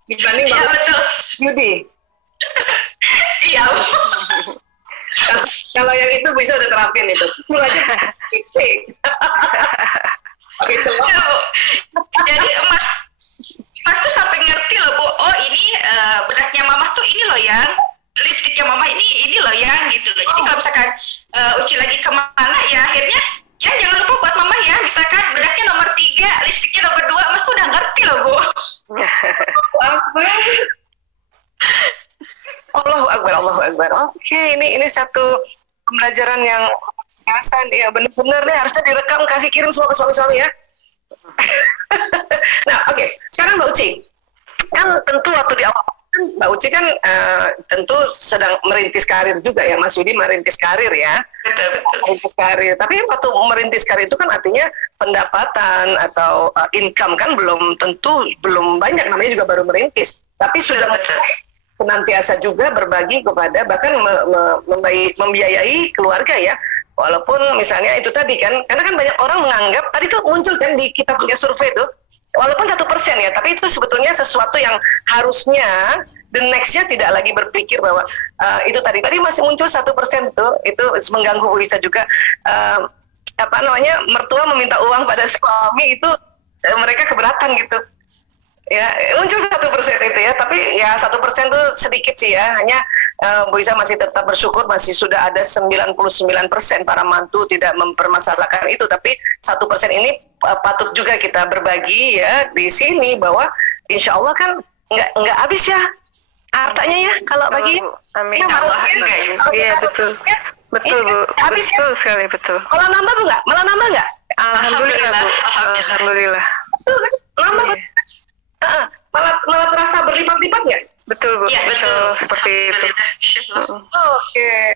dibanding Mama betul. Yudi. Iya. Kalau yang itu bisa udah terapin itu. Itu aja lipstick. Oke, celok. Ya, Bu. Jadi Mas tuh sampai ngerti loh Bu. Oh ini bedaknya Mama tuh ini loh yang lipstiknya Mama ini loh yang gitu loh. Jadi kalau misalkan Uci lagi kemana ya akhirnya Ya jangan lupa buat mama ya, misalkan bedaknya nomor 3, lipstiknya nomor 2, mas tuh udah ngerti loh Bu. Allahu Akbar, Allahu Akbar. Oke, ini satu pembelajaran yang biasa nih, ya benar-benar nih harusnya direkam, kasih kirim semua ke suami-suami ya. Nah, oke. Sekarang Mbak Uci, kan tentu waktu di awal Mbak Uci kan tentu sedang merintis karir juga ya, Mas Yudi merintis karir ya. Betul. Merintis karir. Tapi waktu merintis karir itu kan artinya pendapatan atau income kan belum banyak, namanya juga baru merintis. Tapi sudah senantiasa juga berbagi kepada, bahkan membiayai keluarga ya. Walaupun misalnya itu tadi kan, karena kan banyak orang menganggap, tadi tuh muncul kan di kita punya survei tuh, walaupun 1% ya, tapi itu sebetulnya sesuatu yang harusnya the next-nya tidak lagi berpikir bahwa itu tadi masih muncul 1% tuh, itu mengganggu Bu Isa juga. Mertua meminta uang pada suami itu mereka keberatan gitu. Ya, muncul 1% itu ya, tapi ya 1% tuh sedikit sih ya, hanya Bu Isa masih tetap bersyukur masih sudah ada 99% para mantu tidak mempermasalahkan itu, tapi 1% ini patut juga kita berbagi ya di sini bahwa insya Allah kan nggak habis ya hartanya ya kalau bagi. Amin. Ya, iya betul. Ya, betul Bu. Habis betul ya? Sekali betul. Malah nambah nggak? Alhamdulillah Bu. Alhamdulillah. Betul kan? Nambah malah terasa berlipat-lipat nggak? Betul Bu. Iya betul. Seperti itu. Oke.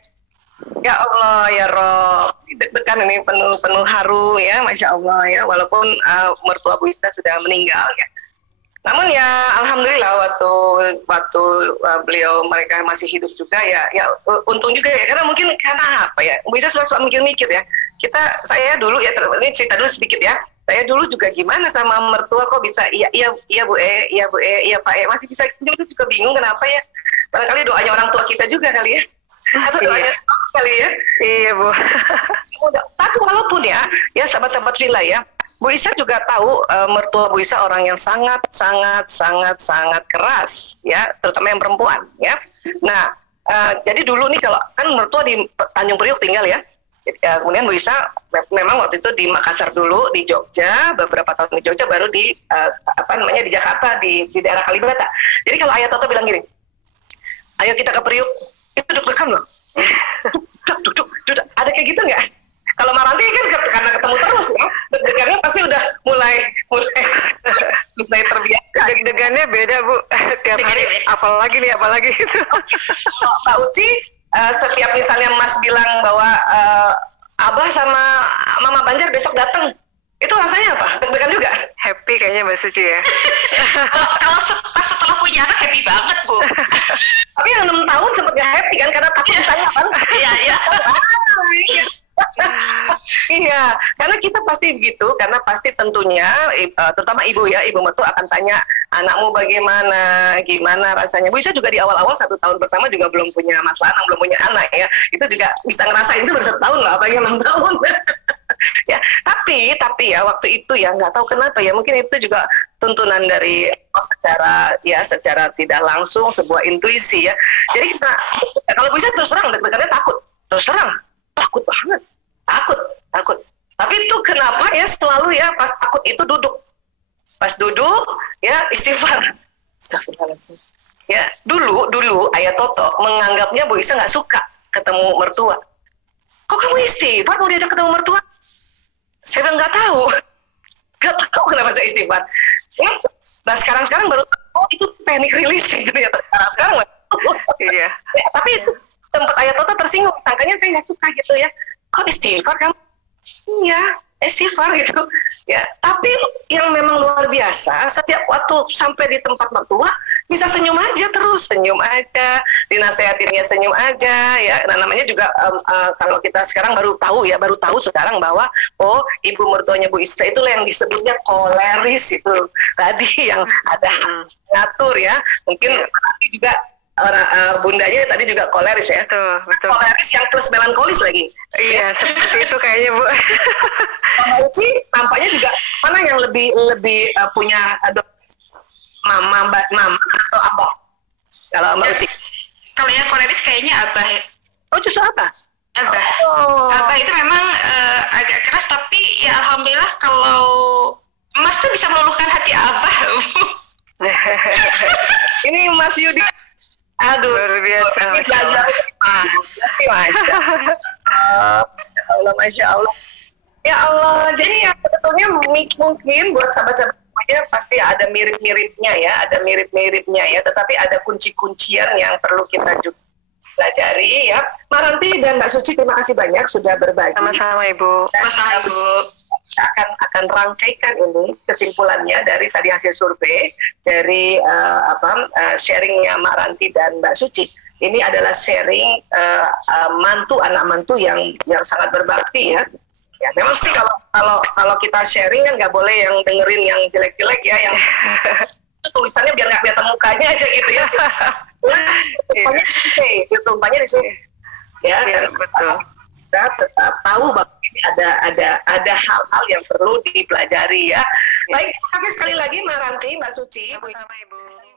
Ya Allah ya Rob, deg-degan ini penuh haru ya, Masya Allah ya, walaupun mertua Bu Isa sudah meninggal ya. Namun ya Alhamdulillah waktu beliau mereka masih hidup juga ya untung juga ya, karena mungkin karena apa ya, Bu Isa selalu mikir-mikir ya. Saya dulu ya, ini cerita dulu sedikit ya. Saya dulu juga gimana sama mertua kok bisa iya Bu iya Pak masih bisa senyum, itu juga bingung kenapa ya. Barangkali doanya orang tua kita juga kali ya. Atau doanya kali ya. Iya Bu. Tapi walaupun ya sahabat-sahabat Villa ya, Bu Isa juga tahu mertua Bu Isa orang yang sangat keras ya, terutama yang perempuan ya. Nah jadi dulu nih kalau kan mertua di Tanjung Priok tinggal ya. Kemudian Bu Isa memang waktu itu di Makassar dulu, di Jogja, beberapa tahun di Jogja, baru di di Jakarta, di daerah Kalibata. Jadi kalau Ayah Toto bilang gini, ayo kita ke Priuk, itu deg-degan loh. Duduk. Ada kayak gitu nggak? Kalau Maranti kan karena ketemu terus ya, deg-degannya pasti udah mulai terbiasa. Deg-degannya beda Bu, tiap hari. Apalagi gitu. Pak Uci, setiap misalnya Mas bilang bahwa Abah sama Mama Banjar besok datang, itu rasanya apa? Deg-degan juga? Happy kayaknya Mbak Suci ya. Kalau setelah punya anak happy banget Bu. Tapi yang 6 tahun sempat gak happy kan, karena takut ditanya kan. Iya. Iya, karena kita pasti begitu, karena pasti tentunya terutama ibu mertua akan tanya anakmu gimana rasanya. Bu Isa juga di awal-awal 1 tahun pertama juga belum punya Mas Lanang, belum punya anak ya, itu juga bisa ngerasain itu baru 1 tahun lah, apalagi 6 tahun. Ya, tapi ya waktu itu ya nggak tahu kenapa ya, mungkin itu juga tuntunan dari secara tidak langsung, sebuah intuisi ya. Jadi kita, kalau Bu Isa terus terang deg-degannya takut banget, takut. Tapi itu kenapa ya selalu ya pas takut itu pas duduk ya istighfar. Astagfirullahaladzim. Ya dulu Ayah Toto menganggapnya Bu Isa nggak suka ketemu mertua. Kok kamu istighfar mau diajak ketemu mertua? Saya bilang nggak tahu kenapa saya istighfar. Ya, nah sekarang baru tahu itu teknik releasing ternyata sekarang. Iya. Ya, tapi itu tempat Ayah Toto tersinggung, makanya saya nggak suka gitu ya. Kok istighfar kamu? Iya, istighfar gitu. Ya, tapi yang memang luar biasa, setiap waktu sampai di tempat mertua bisa senyum aja, dinasehatinnya senyum aja ya. Nah, namanya juga kalau kita sekarang baru tahu sekarang bahwa ibu mertuanya Bu Isa itu yang disebutnya koleris itu tadi, yang ada ngatur ya. Mungkin nanti juga bundanya tadi juga koleris ya. Betul. Koleris yang plus melankolis lagi. Iya, seperti itu kayaknya Bu. Mbak Uci tampaknya juga mana yang lebih punya mama atau abah? Kalau Mbak Uci? Kalau yang koleris kayaknya abah ya. Oh, justru apa? Abah. Oh. Abah itu memang agak keras, tapi ya alhamdulillah kalau Mas tuh bisa meluluhkan hati Abah. Ini Mas Yudi, aduh, Luar biasa, ini Masya Allah. belajar sih, Masya Allah. Ya Allah, jadi ya sebetulnya mungkin buat sahabat-sahabat semuanya pasti ada mirip-miripnya ya, tetapi ada kunci-kuncian yang perlu kita juga pelajari ya. Maranti dan Mbak Suci, terima kasih banyak sudah berbagi. Sama-sama Ibu. Sama Ibu. Akan rangkaikan ini kesimpulannya dari tadi hasil survei dari sharingnya Maranti dan Mbak Suci. Ini adalah sharing anak mantu yang sangat berbakti ya. Ya, memang sih kalau kita sharing kan nggak boleh yang dengerin yang jelek-jelek ya, yang itu tulisannya biar nggak kelihatan mukanya aja gitu ya. Tumpahnya di sini. Ya, dan betul. Kita tetap tahu bahwa ini ada hal-hal yang perlu dipelajari ya. Baik, terima kasih sekali lagi Mbak Ranti, Mbak Suci. Sama-sama Ibu.